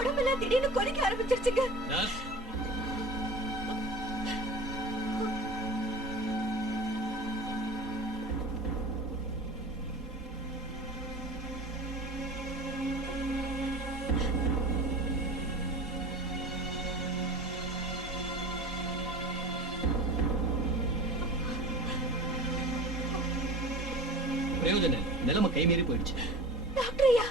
உடம்பெல்லாம் திடீர்னு கொதிக்க ஆரம்பிச்சிருச்சுங்க. பிரயோஜனம் நிலைமை கை மீறி போயிடுச்சு. டாக்டர்யா,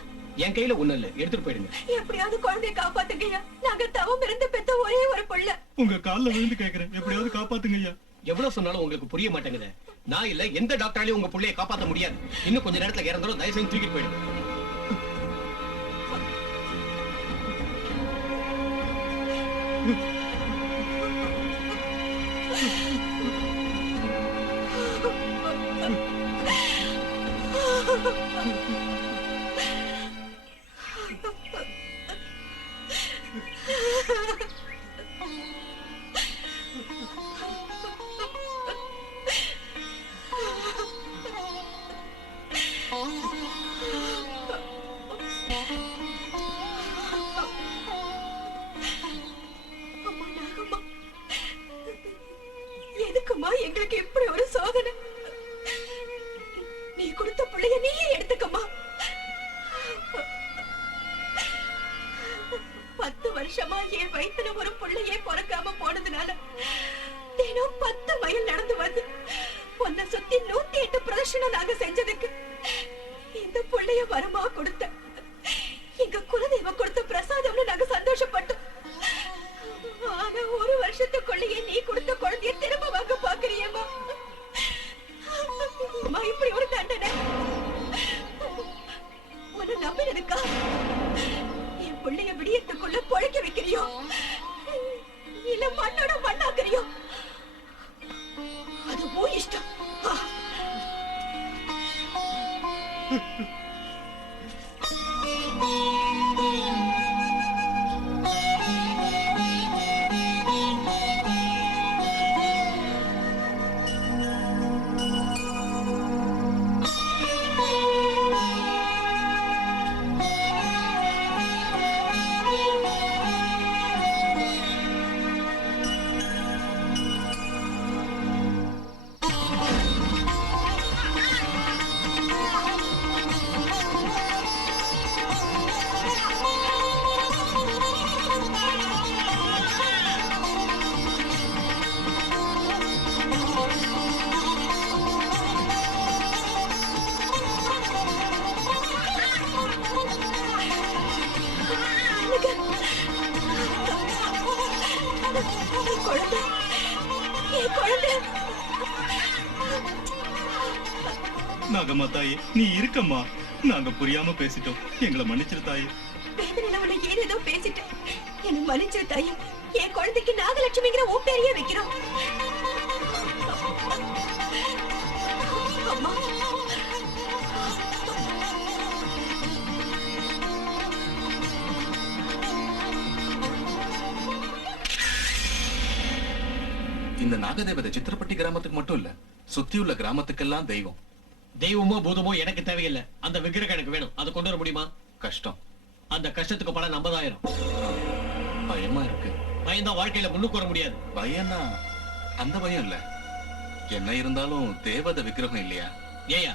என் கையில ஒண்ணு இல்ல, எடுத்துட்டு போயிடுங்க. எப்படியாவது குழந்தைய காப்பாத்துங்கய்யா. நாங்க தவம் இருந்து பெத்த ஒரே ஒரு புள்ள. உங்க கால்ல விழுந்து கேக்குறேன், எப்படியாவது காப்பாத்துங்க ஐயா. எவ்வளவு சொன்னாலும் உங்களுக்கு புரிய மாட்டேங்குது. நான் இல்ல எந்த டாக்டராலையும் உங்க புள்ளைய காப்பாத்த முடியாது. இன்னும் கொஞ்ச நேரத்துல இறந்துரும். தயவு செஞ்சு தூக்கிட்டு போயிடுங்க. எதுக்குமா எங்களுக்கு இப்படி ஒரு சோதனை? நீ கொடுத்த பிள்ளைய நீயே எடுத்துக்கமா. 10 வருஷமா என் வயித்துல ஒரு பிள்ளையே பிறக்காம போனதுனால தினம் 10 மைல் நடந்து வந்து உன்னை சுத்தி 108 பிரதர்ஷனம் நாங்க செஞ்சதுக்கு இந்த பிள்ளைய வரமா கொடுத்த எங்க குலதெய்வ கொடுத்த பிரசாதம்னு நாங்க சந்தோஷப்பட்டோம். ஆனா ஒரு வருஷத்துக்குள்ளேயே நீ கொடுத்த குழந்தைய திரும்ப வாங்க பாக்குறியம்மா. இப்படி ஒரு தண்டனை உன்னை நம்பினதுக்கா என் பிள்ளைய விடியத்துக்குள்ள பொழைக்க வைக்கிறியோ இல்ல மண்ணோட மண்ணாக்குறியோ? அது ஓ இஷ்டம். நாகம்மா தாயே, நீ இருக்கம்மா. நாங்க புரியாம பேசிட்டோம், எங்களை மன்னிச்சிரு தாயே. வேதனையில உன்னை ஏதேதோ பேசிட்டேன், என்ன மன்னிச்சிரு தாயே. என் குழந்தைக்கு நாகலட்சுமிங்கிற உன் பேரையே வைக்கிறோம். அம்மா, இந்த நாகதேவதை சித்திரப்பட்டி கிராமத்துக்கு மட்டும் இல்ல, சுத்தியுள்ள கிராமத்துக்கெல்லாம் தெய்வம். தெய்வமோ பூதமோ எனக்கு தேவையில்லை. அந்த விக்கிரகம் எனக்கு வேணும். அதை கொண்டு வர முடியுமா? கஷ்டம். அந்த கஷ்டத்துக்கு பலன் 50,000. பயமா இருக்கு. பயந்தா வாழ்க்கையில முன்னுக்கு வர முடியாது. பயம்னா அந்த பயம் இல்ல. என்ன இருந்தாலும் தேவதை விக்கிரகம் இல்லையா? ஏயா,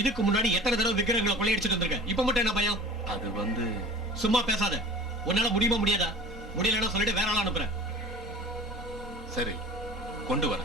இதுக்கு முன்னாடி எத்தனை தடவை விக்கிரகங்களை கொள்ளையடிச்சிட்டு வந்திருக்க? இப்ப மட்டும் என்ன பயம்? அது சும்மா பேசாத. உன்னால முடியுமா முடியாதா? முடியலன்னா சொல்லிட்டு வேற ஆளா அனுப்புறேன். சரி, கொண்டு வர.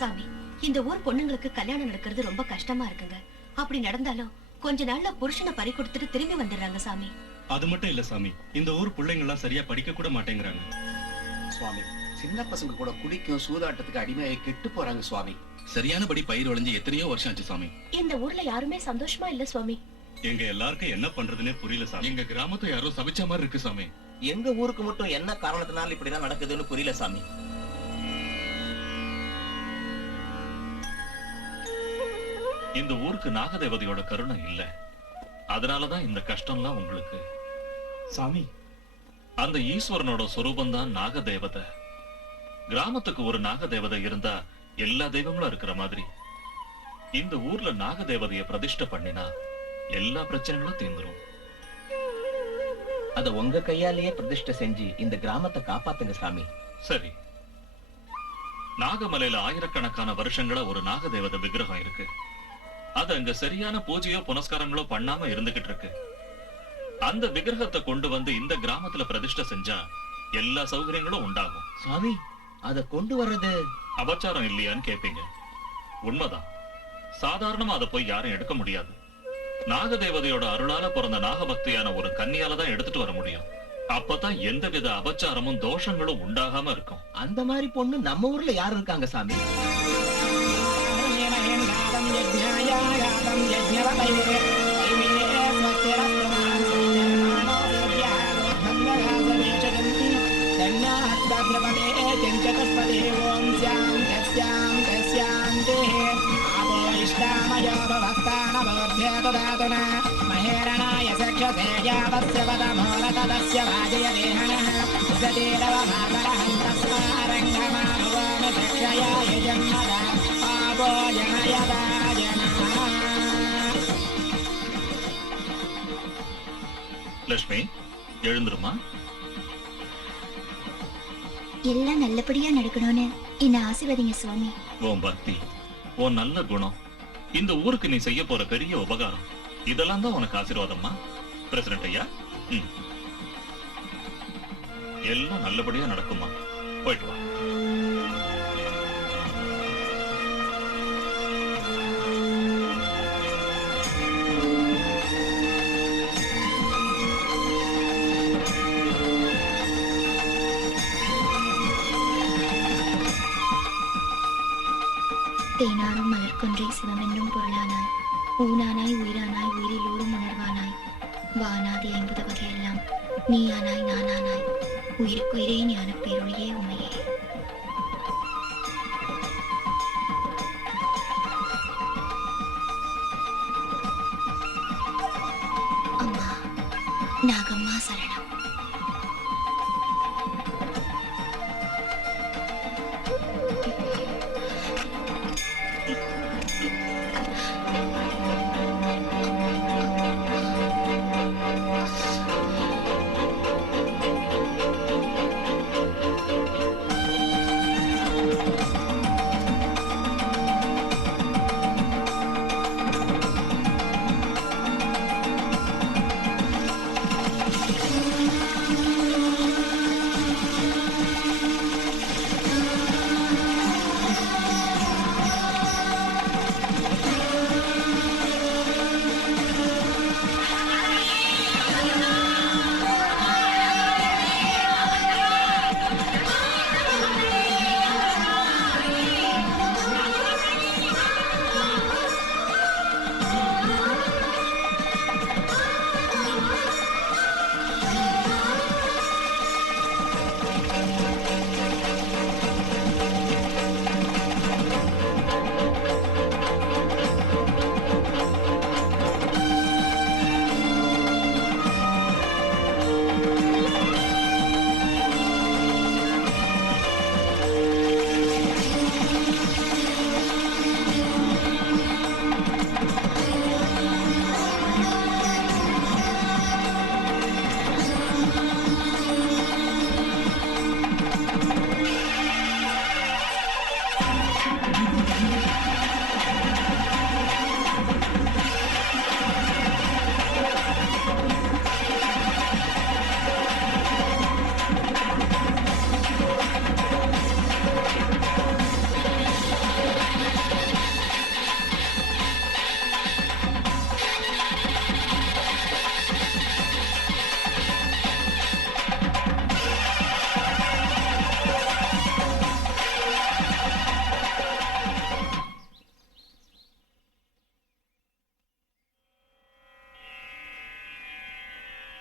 சாமி, இந்த ஊர் பொண்ணுங்களுக்கு கல்யாணம் நடக்கிறது ரொம்ப கஷ்டமா இருக்குங்க. அப்படி நடந்தாலும் கொஞ்ச நாள்ல புருஷனை பறி கொடுத்துட்டு திரும்பி வந்துடுறாங்க சாமி. அது மட்டும் இல்ல சாமி, இந்த ஊர் பிள்ளைங்க எல்லாம் சரியா படிக்க கூட மாட்டேங்கிறாங்க சுவாமி. சின்ன பசங்க கூட குடிக்கும் சூதாட்டத்துக்கு அடிமையை கெட்டு போறாங்க சுவாமி. சரியானபடி பயிர் விளைஞ்சு எத்தனையோ வருஷம் ஆச்சு சாமி. இந்த ஊர்ல யாருமே சந்தோஷமா இல்ல சுவாமி. எங்க எல்லாருக்கும் என்ன பண்றதுன்னே புரியல சாமி. எங்க கிராமத்தை யாரோ சபிச்ச மாதிரி இருக்கு சாமி. எங்க ஊருக்கு மட்டும் என்ன காரணத்தினால இப்படிதான் நடக்குதுன்னு புரியல சாமி. இந்த ஊருக்கு நாகதேவதையோட கருணை இல்ல, அதனாலதான் இந்த கஷ்டம்லாம் உங்களுக்கு. சாமி, அந்த ஈஸ்வரனோட சொரூபம் தான் நாகதேவதை. கிராமத்துக்கு ஒரு நாகதேவதை இருந்தா எல்லா தெய்வங்களும் இருக்கிற மாதிரி இந்த ஊர்ல நாகதேவதைய பிரதிஷ்டை பண்ணினா எல்லா பிரச்சனைகளும் தீர்ந்துரும். அத உங்க கையாலேயே பிரதிஷ்டை செஞ்சு இந்த கிராமத்தை காப்பாத்துங்க சாமி. சரி, நாகமலையில ஆயிரக்கணக்கான வருஷங்களா ஒரு நாகதேவதை விக்கிரகம் இருக்கு. அது அங்க சரியான பூஜையோ புனஸ்காரங்களோ பண்ணாம இருந்துகிட்டு இருக்கு. அந்த விக்கிரகத்தை கொண்டு வந்து இந்த கிராமத்துல பிரதிஷ்டை செஞ்சா எல்லா சௌகரியங்களும் உண்டாகும். சாமி, அத கொண்டு வர்றது அபச்சாரம் இல்லையான்னு கேட்பீங்க. உண்மைதான். சாதாரணமா அதை போய் யாரும் எடுக்க முடியாது. நாகதேவதையோட அருளால பிறந்த நாகபக்தியான ஒரு கன்னியால தான் எடுத்துட்டு வர முடியும். அப்பதான் எந்தவித அபச்சாரமும் தோஷங்களும் உண்டாகாம இருக்கும். அந்த மாதிரி பொண்ணு நம்ம ஊர்ல யாரு இருக்காங்க சாமி? महेरणाय सक्षसे यावस्य पदमोरतदस्य वाजय देहनः सतीरवमातरहं तस्मारङ्गमाभुवाम चक्षयाय जन्मदा पापो जनयदा जनः. லட்சுமி, எழுந்துருமா. எல்லாம் நல்லபடியா நடக்கணும்னு என்ன ஆசீர்வதிங்க சுவாமி. உன் பக்தி, உன் நல்ல குணம், இந்த ஊருக்கு நீ செய்ய போற பெரிய உபகாரம், இதெல்லாம் தான் உனக்கு ஆசீர்வாதம்மா. பிரசிடண்ட் ஐயா, எல்லாம் நல்லபடியா நடக்குமா. போயிட்டு வா. தேனாரும் மலர்கொன்றை சிவமென்னும் பொருளானாய், ஊனானாய் உயிரானாய் உயிரிலூரும் உணர்வானாய், வானாதி 50 வகையெல்லாம் நீயானாய் நானானாய், உயிருக்குயிரே ஞான பேரொழியே உமையே. அம்மா நாகம்மா சரணம்.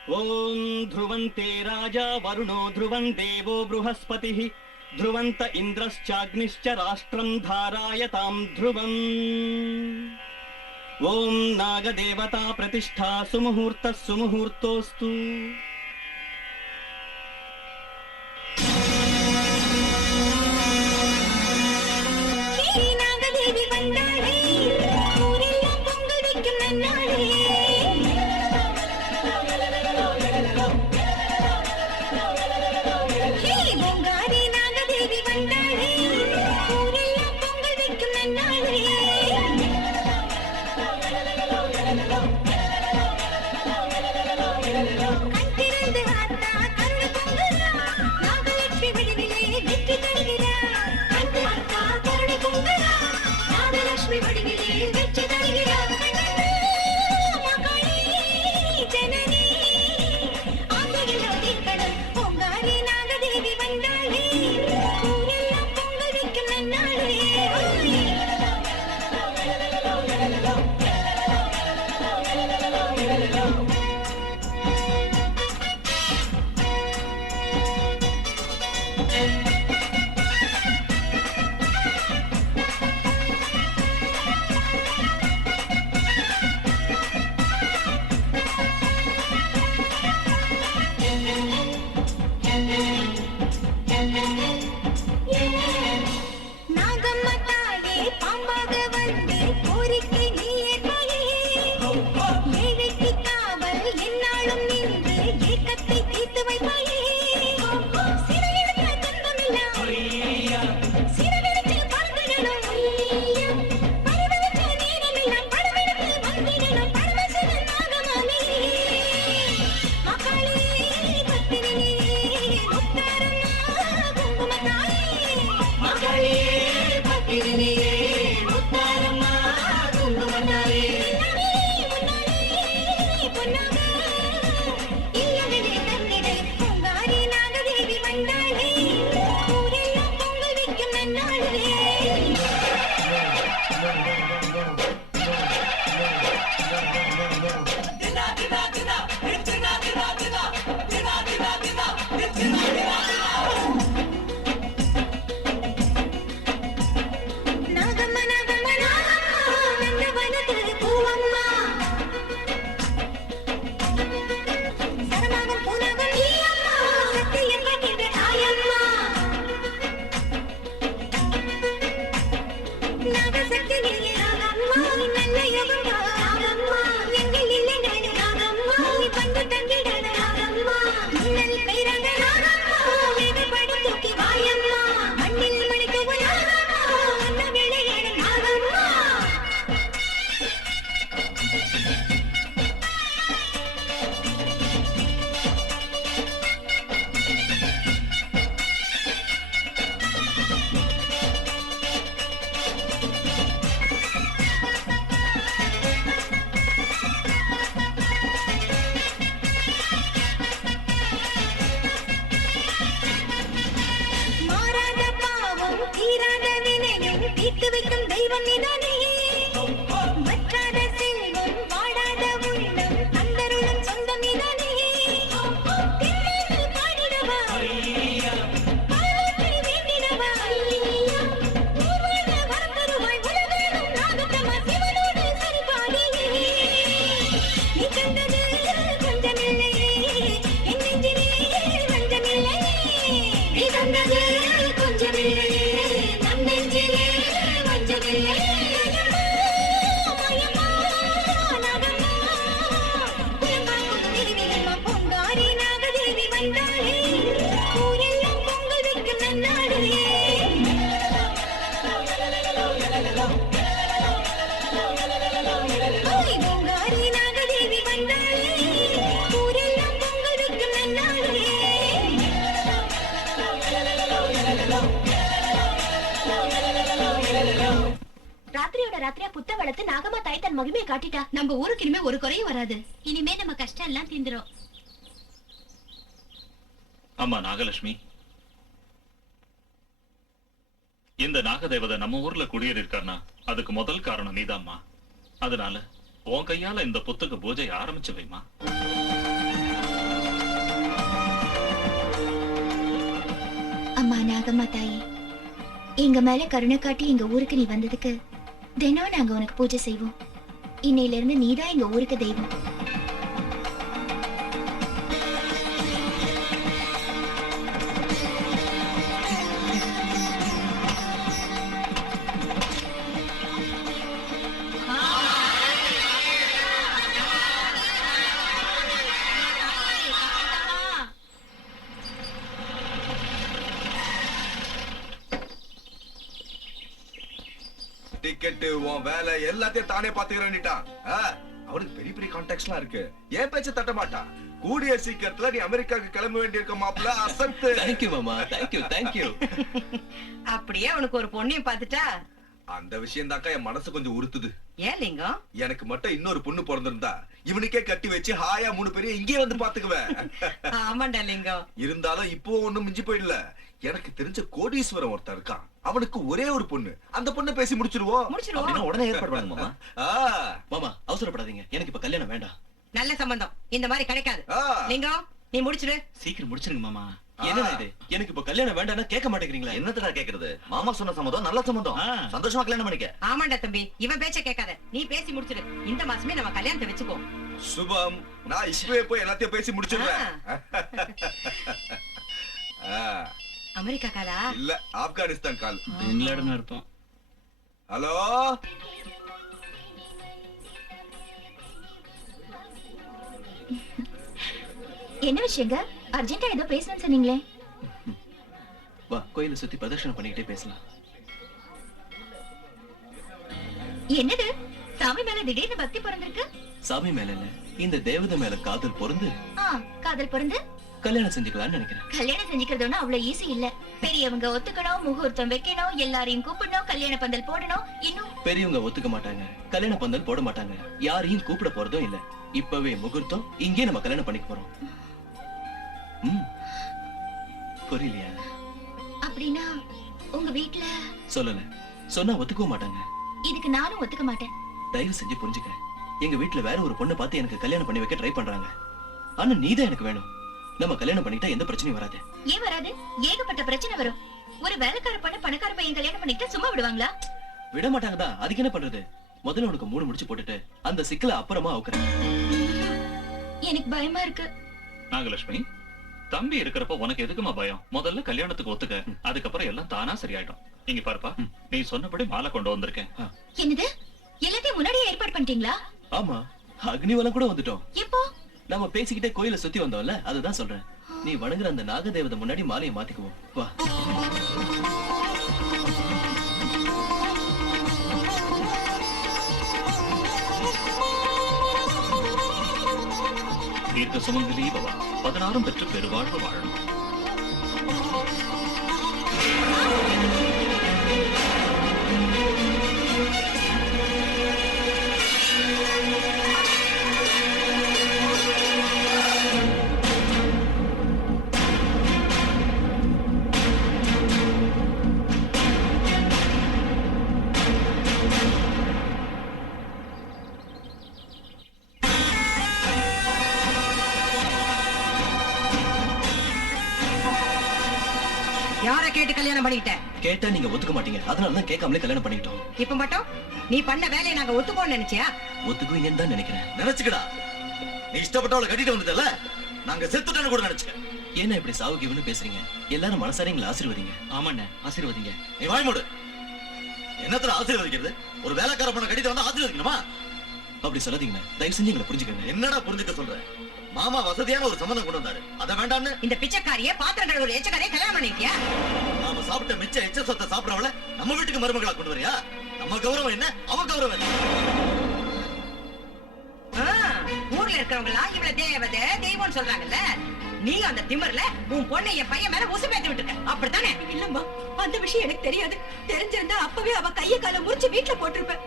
ஓம் ध्रुवन्ते राजा वरुणो ध्रुवं देवो बृहस्पतिः ध्रुवन्त इन्द्रश्चाग्निश्च राष्ट्रं धारायतां ध्रुवम् ओम नागदेवता प्रतिष्ठा सुमुहूर्तः सुमुहूर्तोऽस्तु நாகதேவி வந்தாளே ஊரெல்லாம் பொங்கல் வைக்கும் நன்னாளே பொங்காரி நாகதேவி வந்தாளே ஊரெல்லாம் பொங்கல் வைக்கும் நன்னாளே கண்திறந்து ஆத்தா கருணை பொங்குறா நாகலட்சுமி வடிவிலே வெற்றி தருகிறார் கண்டு ஆத்தா கருணை பொங்குறா நாகலட்சுமி வடிவிலே வெற்றி தருகிறார் மகளே ஜனனி ஆசைகள் தீர்க்கணும் பொங்காரி நாகதேவி வந்தாளே ஊரெல்லாம் பொங்கல் வைக்கும் நன்னாளே நாகம்மா தாயே பாம்பாக வந்து கோரிக்கை நீ ஏற்பாயே ஏழைக்கு காவல் என்னாலும் நின்று ஏக்கத்தை தீர்த்து வைப்பாயே சிறையெடுத்த துன்பமில்லாம் சிறவெடுத்து பறந்துடணும் பரவெடுத்த நேரமெல்லாம் படவெடுத்து வந்திடணும் பரமசிவன் நாகமானே மகளே பத்தினியே முத்தாரம்மா குங்குமத்தாயே மகளே பத்தினியே முத்தாரம்மா குங்குமத்தாயே பொன்னாக இல்லவனே தன்னிடை பொங்காரி நாகதேவி வந்தாளே ஊரெல்லாம் பொங்கல் வைக்கும் நன்னாளே நாகம்மா நாகம்மா நாகம்மா நந்தவனத்து பூவம்மா சரமாகும் பூனாகும் நீ அம்மா சத்தியம் காக்கின்ற தாயம்மா நாகசக்தி நீயே நாகம்மா நல்ல யோகம்மா நாகம்மா எங்கள் இல்லைகள் நாகம்மா வந்து தங்கிடன நாகம்மா மின்னல் பெய்றாங்க நாகம்மா வேகப்படும் தூக்கி வாயம்மா மண்ணில் மணிக்குவ நாகம்மா வந்த வேளையேட நாகம்மா மாறாத பாவம் தீராத வினையும் தீர்த்து வைக்கும் தெய்வம் நீதானே வற்றாத செல்வம் வாடாத உள்ளம் தந்தருளும் சொந்தம் நீதானே திண்ணல் பாடிடவா பாவத்தை வேண்டிடவா ஊர்வல வரம் தருவாய் உலகெங்கும் நாகத்தம்மா சிவனோடு சரிபாடி நீ கண்டது கொஞ்சமில்லையே என் நெஞ்சிலே வஞ்சமில்லையே நீ கண்டது கொஞ்சமில்லையே நம் நெஞ்சிலே வஞ்சமில்லையே மாயம்மா நாகம்மா குலங்காக்கும் திருவிழம்மா பொங்காரி நாகதேவி வந்தாளே ஊரெல்லாம் பொங்கல் வைக்கும் நன்னாளே ஓய் பொங்காரி நாகதேவி வந்தாளே ஊரெல்லாம் பொங்கல் வைக்கும் நன்னாளே ராத்திரியோட ராத்திரியா புத்த வளர்த்து நாகம்மா தாய் தன் மகிமையை காட்டிட்டா நம்ம ஊருக்கு இனிமே ஒரு குறையும் வராது இனிமே நம்ம கஷ்டம் எல்லாம் தீந்துரும் அம்மா நாகலட்சுமி, இந்த நாகதேவதை நம்ம ஊர்ல குடியேறிருக்காருன்னா அதுக்கு முதல் காரணம் நீதாம்மா. அதனால உன் கையால இந்த புத்துக்கு பூஜை ஆரம்பிச்சு வைமா. அம்மா நாகம்மா தாயி, எங்க மேல கருணை காட்டி எங்க ஊருக்கு நீ வந்ததுக்கு தினம் நாங்க உனக்கு பூஜை செய்வோம். இன்னையில இருந்து நீதான் எங்க ஊருக்கு தெய்வம். டிக்கெட் உன் வேலை எல்லாத்தையும் தானே பாத்துக்கிறேன்னுட்டான். அவனுக்கு பெரிய பெரிய கான்டாக்ட்ஸ்லாம் இருக்கு. ஏன் பேச்ச தட்ட மாட்டான். கூடிய சீக்கிரத்துல நீ அமெரிக்காவுக்கு கிளம்ப வேண்டியிருக்க மாப்பிள்ள. அசத்து. தேங்க் யூ மாமா. Thank you. அப்படியே உனக்கு ஒரு பொண்ணையும் பாத்துட்டா? அந்த விஷயம் தாக்கா என் மனசு கொஞ்சம் உறுத்துது. ஏன் லிங்கம்? எனக்கு மட்டும் இன்னொரு பொண்ணு பிறந்திருந்தா இவனுக்கே கட்டி வச்சு ஹாயா 3 பேரையும் இங்கே வந்து பாத்துக்குவேன். ஆமாண்டா லிங்கம். இருந்தாலும் இப்போ ஒண்ணும் மிஞ்சி போயிடல. எனக்கு தெரிஞ்ச கோடீஸ்வரன் ஒருத்தன் இருக்கான். அவனுக்கு ஒரே ஒரு பொண்ணு. அந்த பொண்ணை பேசி முடிச்சிருவோம். உடனே ஏற்பாடு பண்ணுங்க மாமா. மாமா அவசரப்படாதீங்க. எனக்கு இப்ப கல்யாணம் வேண்டாம். நல்ல சம்பந்தம் இந்த மாதிரி கிடைக்காது. லிங்கம் நீ முடிச்சிடு. சீக்கிரம் முடிச்சிருங்க மாமா. என்னடா இது? எனக்கு இப்ப கல்யாணம் வேண்டாம்னா கேட்க மாட்டேங்கிறீங்களா? என்னத்தடா கேக்குறது? மாமா சொன்ன சம்மதம் நல்ல சம்மதம். சந்தோஷமா கல்யாணம் பண்ணிக்க. ஆமாண்டா தம்பி, இவன் பேச்ச கேட்காத. நீ பேசி முடிச்சிடு. இந்த மாசமே நம்ம கல்யாணத்தை வச்சுப்போம். சுபம், நான் இப்பவே போய் எல்லாத்தையும் பேசி முடிச்சிடுறேன். அமெரிக்கா காலா? இல்ல, ஆப்கானிஸ்தான் கால். இங்கிலாந்துல இருப்போம். ஹலோ, என்ன விஷயங்க? அர்ஜென்ட்டா ஏதோ பேசணும்னு சொன்னீங்களே. வா, கோயிலை சுத்தி பிரதர்ஷனம் பண்ணிக்கிட்டே பேசலாம். என்னது? சாமி மேல திடீர்னு பக்தி பிறந்திருக்கு? சாமி மேல இல்ல, இந்த தேவதை மேல காதல் பொருந்து காதல் பிறந்து கல்யாணம் செஞ்சுக்கலாம்னு நினைக்கிறேன். கல்யாணம் செஞ்சுக்கிறதுனா அவ்வளவு ஈஸி இல்ல. பெரியவங்க ஒத்துக்கணும், முகூர்த்தம் வைக்கணும், எல்லாரையும் கூப்பிடணும், கல்யாண பந்தல் போடணும். இன்னும் பெரியவங்க ஒத்துக்க மாட்டாங்க, கல்யாண பந்தல் போட மாட்டாங்க, யாரையும் கூப்பிட போறதும் இல்ல. இப்பவே முகூர்த்தம், இங்கே நம்ம கல்யாணம் பண்ணிக்க போறோம். புரியலையா? அப்படின்னா உங்க வீட்ல சொல்லல, சொன்னா ஒத்துக்கவும் மாட்டாங்க. இதுக்கு நானும் ஒத்துக்க மாட்டேன். தயவு செஞ்சு புரிஞ்சுக்க. எங்க வீட்டுல வேற ஒரு பொண்ணை பார்த்து எனக்கு கல்யாணம் பண்ணி வைக்க ட்ரை பண்றாங்க. ஆனா நீதான் எனக்கு வேணும். நம்ம கல்யாணம் பண்ணிட்டா எந்த பிரச்சனையும் வராது. ஏன் வராது? ஏகப்பட்ட பிரச்சனை வரும். ஒரு வேலைக்கார பொண்ணு பணக்கார பையன் கல்யாணம் பண்ணிட்டா சும்மா விடுவாங்களா? விட மாட்டாங்கதான். அதுக்கு என்ன பண்றது? முதல்ல உனக்கு 3 முடிச்சு போட்டுட்டு அந்த சிக்கலை அப்புறமா அவுக்குறேன். எனக்கு பயமா இருக்கு. நாகலட்சுமி, தம்பி இருக்கிறப்ப உனக்கு எதுக்குமா பயம்? முதல்ல கல்யாணத்துக்கு ஒத்துக்க, அதுக்கப்புறம் எல்லாம் தானா சரியாயிடும். இங்க பாருப்பா, நீ சொன்னபடி மாலை கொண்டு வந்திருக்கேன். என்னது? எல்லாத்தையும் முன்னாடியே ஏற்பாடு பண்ணிட்டீங்களா? ஆமா, அக்னிவலம் கூட வந்துட்டோம். எப்போ? நம்ம பேசிக்கிட்டே கோயிலை சுத்தி வந்தோம்ல, அதுதான் சொல்றேன். நீ வணங்குற அந்த நாகதேவதை முன்னாடி மாலையை மாத்திக்குவோம். வா. தீர்க்க சுமங்கலி பவா, 16 பெற்று பெருவாழ்வு வாழணும். யார கேட்டு கல்யாணம் பண்ணிட்ட? கேட்டா நீங்க ஒத்துக்க மாட்டீங்க, அதனாலதான் கேட்காமலே கல்யாணம் பண்ணிக்கிட்டோம். இப்ப மட்டும் நீ பண்ண வேலையை நாங்க ஒத்துப்போன்னு நினைச்சியா? ஒத்துக்குவீங்கன்னு தான் நினைக்கிறேன். நினைச்சுக்கடா, நீ இஷ்டப்பட்டவளை கட்டிட்டு வந்துட்டல, நாங்க செத்துட்டேன்னு கூட நினைச்சுக்க. ஏன்னா இப்படி சாவுகிவன்னு பேசுறீங்க? எல்லாரும் மனசார எங்களை ஆசீர்வதிங்க. ஆமாண்ணே, ஆசீர்வதிங்க. நீ வாய் மூடு. என்னத்துல ஆசீர்வதிக்கிறது? ஒரு வேலைக்கார பொண்ணை கட்டிட்டு வந்தா ஆசீர்வதிக்கணுமா? அப்படி சொல்லாதீங்கண்ணா, தயவு செஞ்சு எங்களை புரிஞ்சுக்கங்க. என்னடா புரிஞ்சுக்க சொல்ற? மாமா வசதியான ஒரு சம்பந்தம் கொண்டு வந்தாரு, அத வேண்டான்னு இந்த பிச்சைக்காரியே பாத்திரங்கள் ஒரு எச்சக்காரியே கல்யாணம் பண்ணிட்டியா? நாம சாப்பிட்ட மிச்ச எச்ச சொத்தை சாப்பிடறவள நம்ம வீட்டுக்கு மருமகளா கொண்டு வரியா? நம்ம கௌரவம் என்ன, அவ கௌரவம் என்ன? ஊர்ல இருக்கிறவங்களா இவள தேவதை தெய்வம்னு சொல்றாங்கல்ல, நீ அந்த திமிர்ல உன் பொண்ணை என் பையன் மேல உசு பேத்து விட்டுருக்க, அப்படித்தானே? இல்லம்மா, அந்த விஷயம் எனக்கு தெரியாது. தெரிஞ்சிருந்தா அப்பவே அவ கைய கால முறிச்சு வீட்டுல போட்டிருப்பேன்.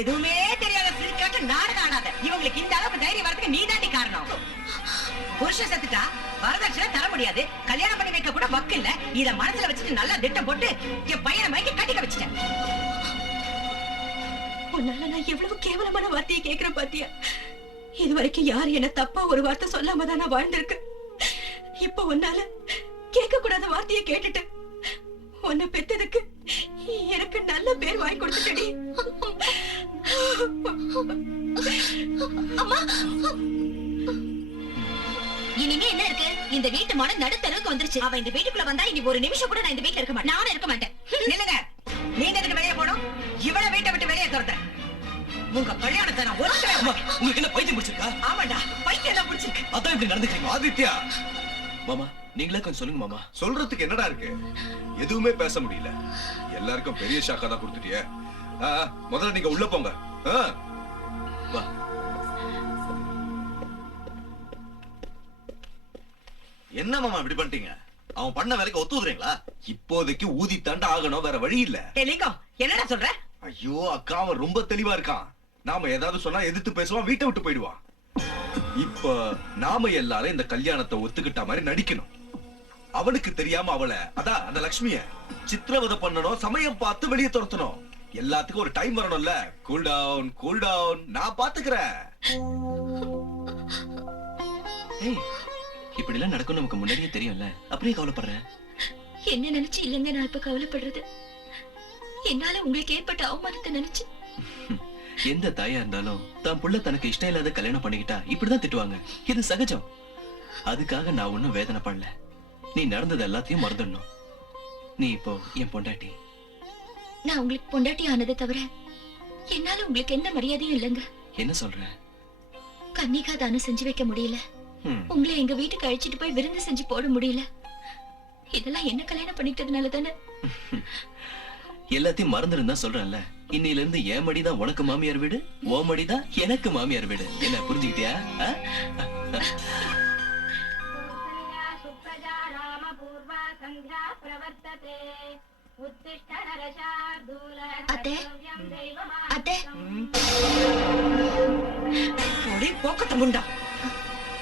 எதுவுமே தெரியாத சிரிக்காட்ட நாடகம் ஆடாத. இவங்களுக்கு இந்த அளவுக்கு தைரியம் வரதுக்கு நீ தாண்டி காரணம். புருஷன் செத்துட்டா வரதட்சணை தர முடியாது, கல்யாணம் பண்ணி வைக்க கூட வக்கு இல்ல. இத மனசுல வச்சுட்டு நல்லா திட்டம் போட்டு என் பையனை மயக்க கட்டிக்க வச்சுட்டேன். உன்னால நான் எவ்வளவு கேவலமான வார்த்தையை கேட்கிறேன் பாத்தியா? இது வரைக்கும் யாரு என்ன தப்பா ஒரு வார்த்தை சொல்லாம தான் நான் வாழ்ந்திருக்கேன். இப்ப உன்னால கேட்க கூடாத வார்த்தையை கேட்டுட்டு உன்னை பெத்ததுக்கு எனக்கு நல்ல பேர் வாங்கி கொடுத்துட்டடி. அம்மா, இனிமே என்ன இருக்கு? இந்த வீட்டு மன நடுத்தருவுக்கு வந்துருச்சு. அவ இந்த வீட்டுக்குள்ள வந்தா இனி ஒரு நிமிஷம் கூட நான் இந்த வீட்டுல இருக்க மாட்டேன். நானும் இருக்க மாட்டேன். இல்லங்க, நீங்க எதுக்கு வெளியே போடும்? இவள வீட்டை விட்டு வெளியே துரத்துறேன். உங்க கல்யாணத்தை நான் ஒருத்தரே உங்களுக்கு என்ன பைத்தியம் பிடிச்சிருக்கா? ஆமாண்டா, பைத்தியம் தான் பிடிச்சிருக்கு. அதான் இப்படி நடந்துக்கிறீங்க. ஆதித்யா, மாமா நீங்களே கொஞ்சம் சொல்லுங்க மாமா. சொல்றதுக்கு என்னடா இருக்கு? எதுவுமே பேச முடியல. எல்லாருக்கும் பெரிய ஷாக்கா தான் கொடுத்துட்டியே. முதல்ல நீங்க உள்ள போங்க. வா. என்ன மாமா இப்படி பண்ணிட்டீங்க? அவன் பண்ண வேலைக்கு ஒத்துதுறீங்களா? இப்போதைக்கு ஊதி தாண்ட ஆகணும், வேற வழி இல்ல. டெலிகாம் என்னடா சொல்ற? ஐயோ அக்கா, அவன் ரொம்ப தெளிவா இருக்கான். நாம ஏதாவது சொன்னா எதிர்த்து பேசுவான், வீட்டை விட்டு போயிடுவான். இப்ப நாம எல்லாரும் இந்த கல்யாணத்தை ஒத்துக்கிட்ட மாதிரி நடிக்கணும். அவனுக்கு தெரியாம அவளை, அதான் அந்த லட்சுமிய சித்திரவதை பண்ணணும், சமயம் பார்த்து வெளியே துரத்தணும். எல்லாத்துக்கும் ஒரு டைம் வரணும்ல. கூல் டவுன், கூல் டவுன், நான் பாத்துக்கிறேன். இப்படி எல்லாம் நடக்கும் நமக்கு முன்னாடியே தெரியும்ல, அப்படியே கவலைப்படுறேன். என்ன நினைச்சு இல்லைங்க நான் இப்ப கவலைப்படுறது. என்னால உங்களுக்கு ஏற்பட்ட அவமானத்தை நினைச்சு. எந்த தாயா இருந்தாலும் தான் புள்ள தனக்கு இஷ்டம் இல்லாத கல்யாணம் பண்ணிக்கிட்டா இப்படிதான் திட்டுவாங்க. இது சகஜம். அதுக்காக நான் ஒன்னும் வேதனை பண்ணல. நீ நடந்தது எல்லாத்தையும் மறந்துடணும். நீ இப்போ என் பொண்டாட்டி. நான் உங்களுக்கு பொண்டாட்டி ஆனதை தவிர என்னால உங்களுக்கு எந்த மரியாதையும் இல்லைங்க. என்ன சொல்ற? கன்னிகா தானம் செஞ்சு வைக்க முடியல. உங்களை எங்க வீட்டுக்கு அழைச்சிட்டு போய் விருந்து செஞ்சு போட முடியல. இதெல்லாம் என்ன கல்யாணம் பண்ணிக்கிட்டதுனால தானே. எல்லாத்தையும் மறந்துருந்தா சொல்றேன்ல. இன்னையில இருந்து என் மடிதான் உனக்கு மாமியார் வீடு, ஓ மடிதான் எனக்கு மாமியார் வீடு. என்ன புரிஞ்சுக்கிட்டியா? அத்தை, அத்தை. போக்கத்த முண்டா,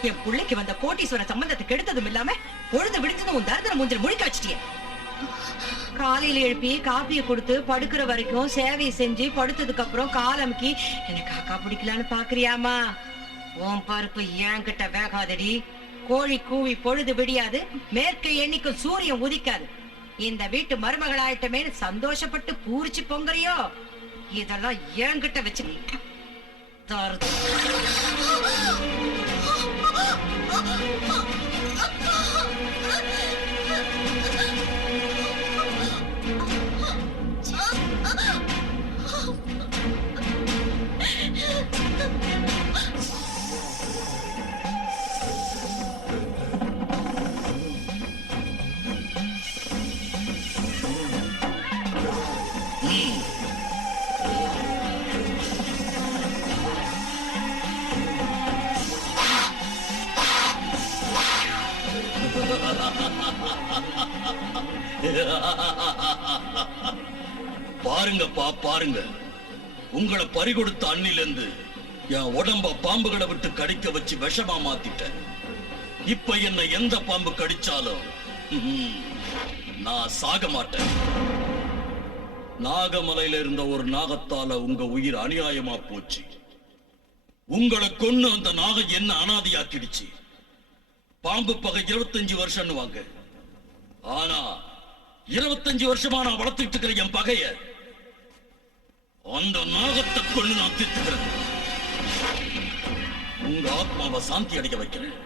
என் பிள்ளைக்கு வந்த கோட்டீஸ்வர சம்பந்தத்தை கெடுத்ததும் இல்லாம பொழுது விடிஞ்சதும் உன் தரித்திர மூஞ்சில் முழிக்க வச்சிட்டிய. காலையில எழுப்பி காப்பியை கொடுத்து படுக்கிற வரைக்கும் சேவையை செஞ்சு படுத்ததுக்கு அப்புறம் காலமுக்கி எனக்கு காக்கா பிடிக்கலான்னு பாக்குறியாமா? உன் பருப்பு ஏன் கிட்ட வேகாதடி. கோழி கூவி பொழுது விடியாது, மேற்கை எண்ணிக்கும் சூரியன் உதிக்காது. இந்த வீட்டு மருமகளாயிட்டமே சந்தோஷப்பட்டு பூரிச்சு பொங்கறியோ? இதெல்லாம் ஏன் கிட்ட வச்சு பாருங்கப்பா பாருங்க, உங்களை பறிகொடுத்த அண்ணிலிருந்து என் உடம்ப பாம்புகளை விட்டு கடிக்க வச்சு விஷமா மாத்திட்டேன். இப்ப என்ன எந்த பாம்பு கடிச்சாலும் நான் சாக மாட்டேன். நாகமலையில இருந்த ஒரு நாகத்தால உங்க உயிர் அநியாயமா போச்சு. உங்களை கொன்னு அந்த நாகம் என்ன அனாதையாக்கிடுச்சு. பாம்பு பகை 25 வருஷம் வாங்க. ஆனா 25 வருஷமா நான் வளர்த்துட்டு இருக்கிற என் பகைய அந்த நாகத்தை கொண்டு நான் தீர்த்துக்கிறேன். உங்க ஆத்மாவை சாந்தி அடைய வைக்கிறேன்.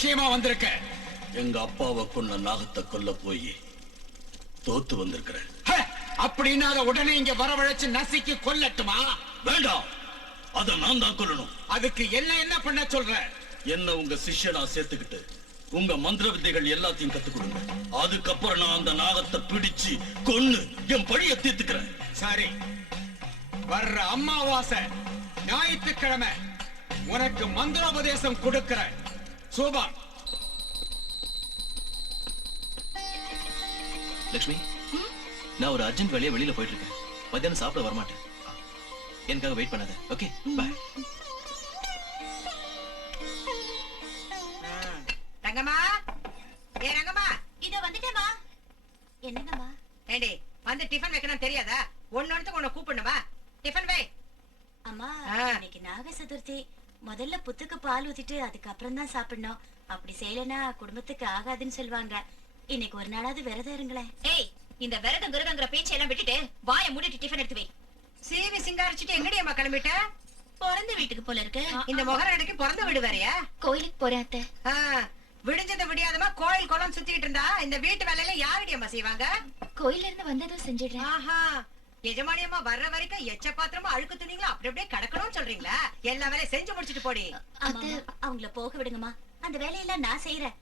விஷயமா வந்திருக்க? எங்க அப்பாவை கொன்ன நாகத்தை கொல்ல போய் தோத்து வந்திருக்கிறேன். அப்படின்னா அதை உடனே இங்க வரவழைச்சு நசுக்கி கொல்லட்டுமா? வேண்டாம், அத நான் தான் கொல்லணும். அதுக்கு என்ன பண்ண சொல்ற? என்ன உங்க சிஷ்யனா சேர்த்துக்கிட்டு உங்க மந்திர வித்தைகள் எல்லாத்தையும் கத்துக் கொடுங்க. அதுக்கப்புறம் நான் அந்த நாகத்தை பிடிச்சு கொன்னு என் பழிய தீர்த்துக்கிறேன். சரி, வர்ற அமாவாசை ஞாயிற்றுக்கிழமை உனக்கு மந்திரோபதேசம் கொடுக்கிறேன். சூபம். லட்சுமி, நான் ஒரு அர்ஜென்ட் வேலையா வெளியில போயிட்டு இருக்கேன். மத்தியானம் சாப்பிட வரமாட்டேன். எனக்காக வெயிட் பண்ணாத. Okay, bye. ரங்கம்மா, ஏ ரங்கம்மா, இதோ வந்துட்டேமா. என்னங்கம்மா? ஏண்டி வந்து டிஃபன் வைக்கணும் தெரியாதா? ஒன்னு உன்னை கூப்பிடணுமா? டிஃபன் வை. அம்மா, இன்னைக்கு நாக சதுர்த்தி. முதல்ல புத்துக்கு பால் ஊத்திட்டு அதுக்கப்புறம் தான் சாப்பிடணும். அப்படி செய்யலனா குடும்பத்துக்கு ஆகாதுன்னு சொல்லுவாங்க. இன்னைக்கு ஒரு நாளாவது விரதம் இருங்களேன். ஏய், இந்த விரதம் விரதங்கிற பேச்சை எல்லாம் விட்டுட்டு வாயை மூடிட்டு டிஃபன் எடுத்து வை. சீவி சிங்காரிச்சுட்டு எங்கடி அம்மா கிளம்பிட்ட? பிறந்த வீட்டுக்கு போல இருக்கு. இந்த முகரடைக்கு பிறந்த வீடு வேறையா? கோயிலுக்கு போறேன் அத்தை. விடிஞ்சது விடியாதமா கோயில் குளம் சுத்திக்கிட்டு இருந்தா இந்த வீட்டு வேலையில யாரடி அம்மா செய்வாங்க? கோயில்ல இருந்து வந்ததும் செஞ்சிடுறேன். ஆஹா, எஜமானியம்மா வர்ற வரைக்கும் எச்ச பாத்திரமா அழுக்கு துணிங்களா அப்படி அப்படியே கிடக்கணும்னு சொல்றீங்களா? எல்லா வேலையும் செஞ்சு முடிச்சிட்டு போடி. அவங்கள போக விடுங்கம்மா, அந்த வேலையெல்லாம் நான் செய்யறேன்.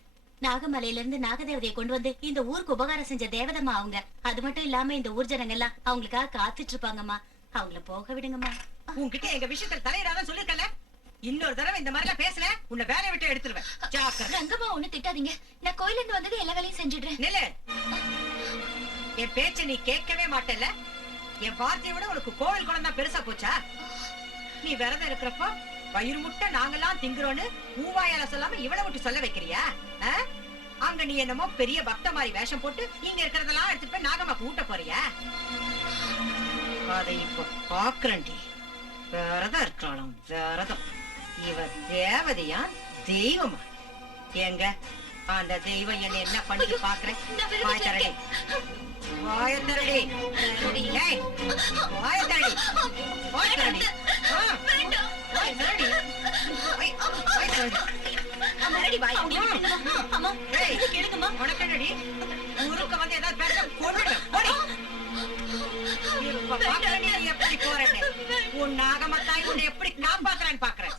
நாகமலையில இருந்து நாகதேவதையை கொண்டு வந்து இந்த ஊருக்கு உபகாரம் செஞ்ச தேவதம்மா அவங்க. அது மட்டும் இல்லாம இந்த ஊர் ஜனங்க எல்லாம் அவங்களுக்காக காத்துட்டு இருப்பாங்கம்மா. அவங்கள போக விடுங்கம்மா. உன்கிட்ட எங்க விஷயத்துல தலையிடாதான் சொல்லிருக்கல. இன்னொரு தடவை இந்த மாதிரி எல்லாம் பேசுன உன்னை வேலையை விட்டு எடுத்துருவேன். ஜாக்கிரதை. ரங்கம்மா, ஒண்ணு திட்டாதீங்க. நான் கோயில்ல இருந்து வந்தது எல்லா வேலையும் செஞ்சிடுறேன். நில்லு. என் பேச்ச நீ கேட்கவே மாட்டல. என் வார்த்தையை விட உனக்கு கோவில் குளம் தான் பெருசா போச்சா? நீ விரதம் இருக்கிறப்போ வயிறு முட்டை நாங்கெல்லாம் திங்குறோன்னு ஊவாயால சொல்லாம இவளை விட்டு சொல்ல வைக்கிறியா? அங்க நீ என்னமோ பெரிய பக்த மாதிரி வேஷம் போட்டு இங்க இருக்கிறதெல்லாம் எடுத்துட்டு போய் நாகம்மாக்கு ஊட்ட போறியா? அதை இப்ப பாக்குறேன்டி. விரதம் இருக்கிறாளாம் விரதம். இவ தேவதையா தெய்வமா? எங்க அந்த தெய்வம் என்ன பண்ணி பாக்குறேன்? வாய தரடி, வாய தரடி, வாய தரடி, வாய தரடி, வாய தரடி. உனக்கு என்னடி ஊருக்கு வந்து ஏதாவது பேச கொண்டுடுவேன். போடி. இப்ப பாக்குறேன் நீ எப்படி போறேன்னு. உன் நாகமத்தாய் உன்னை எப்படி காப்பாத்துறான்னு பாக்குறேன்.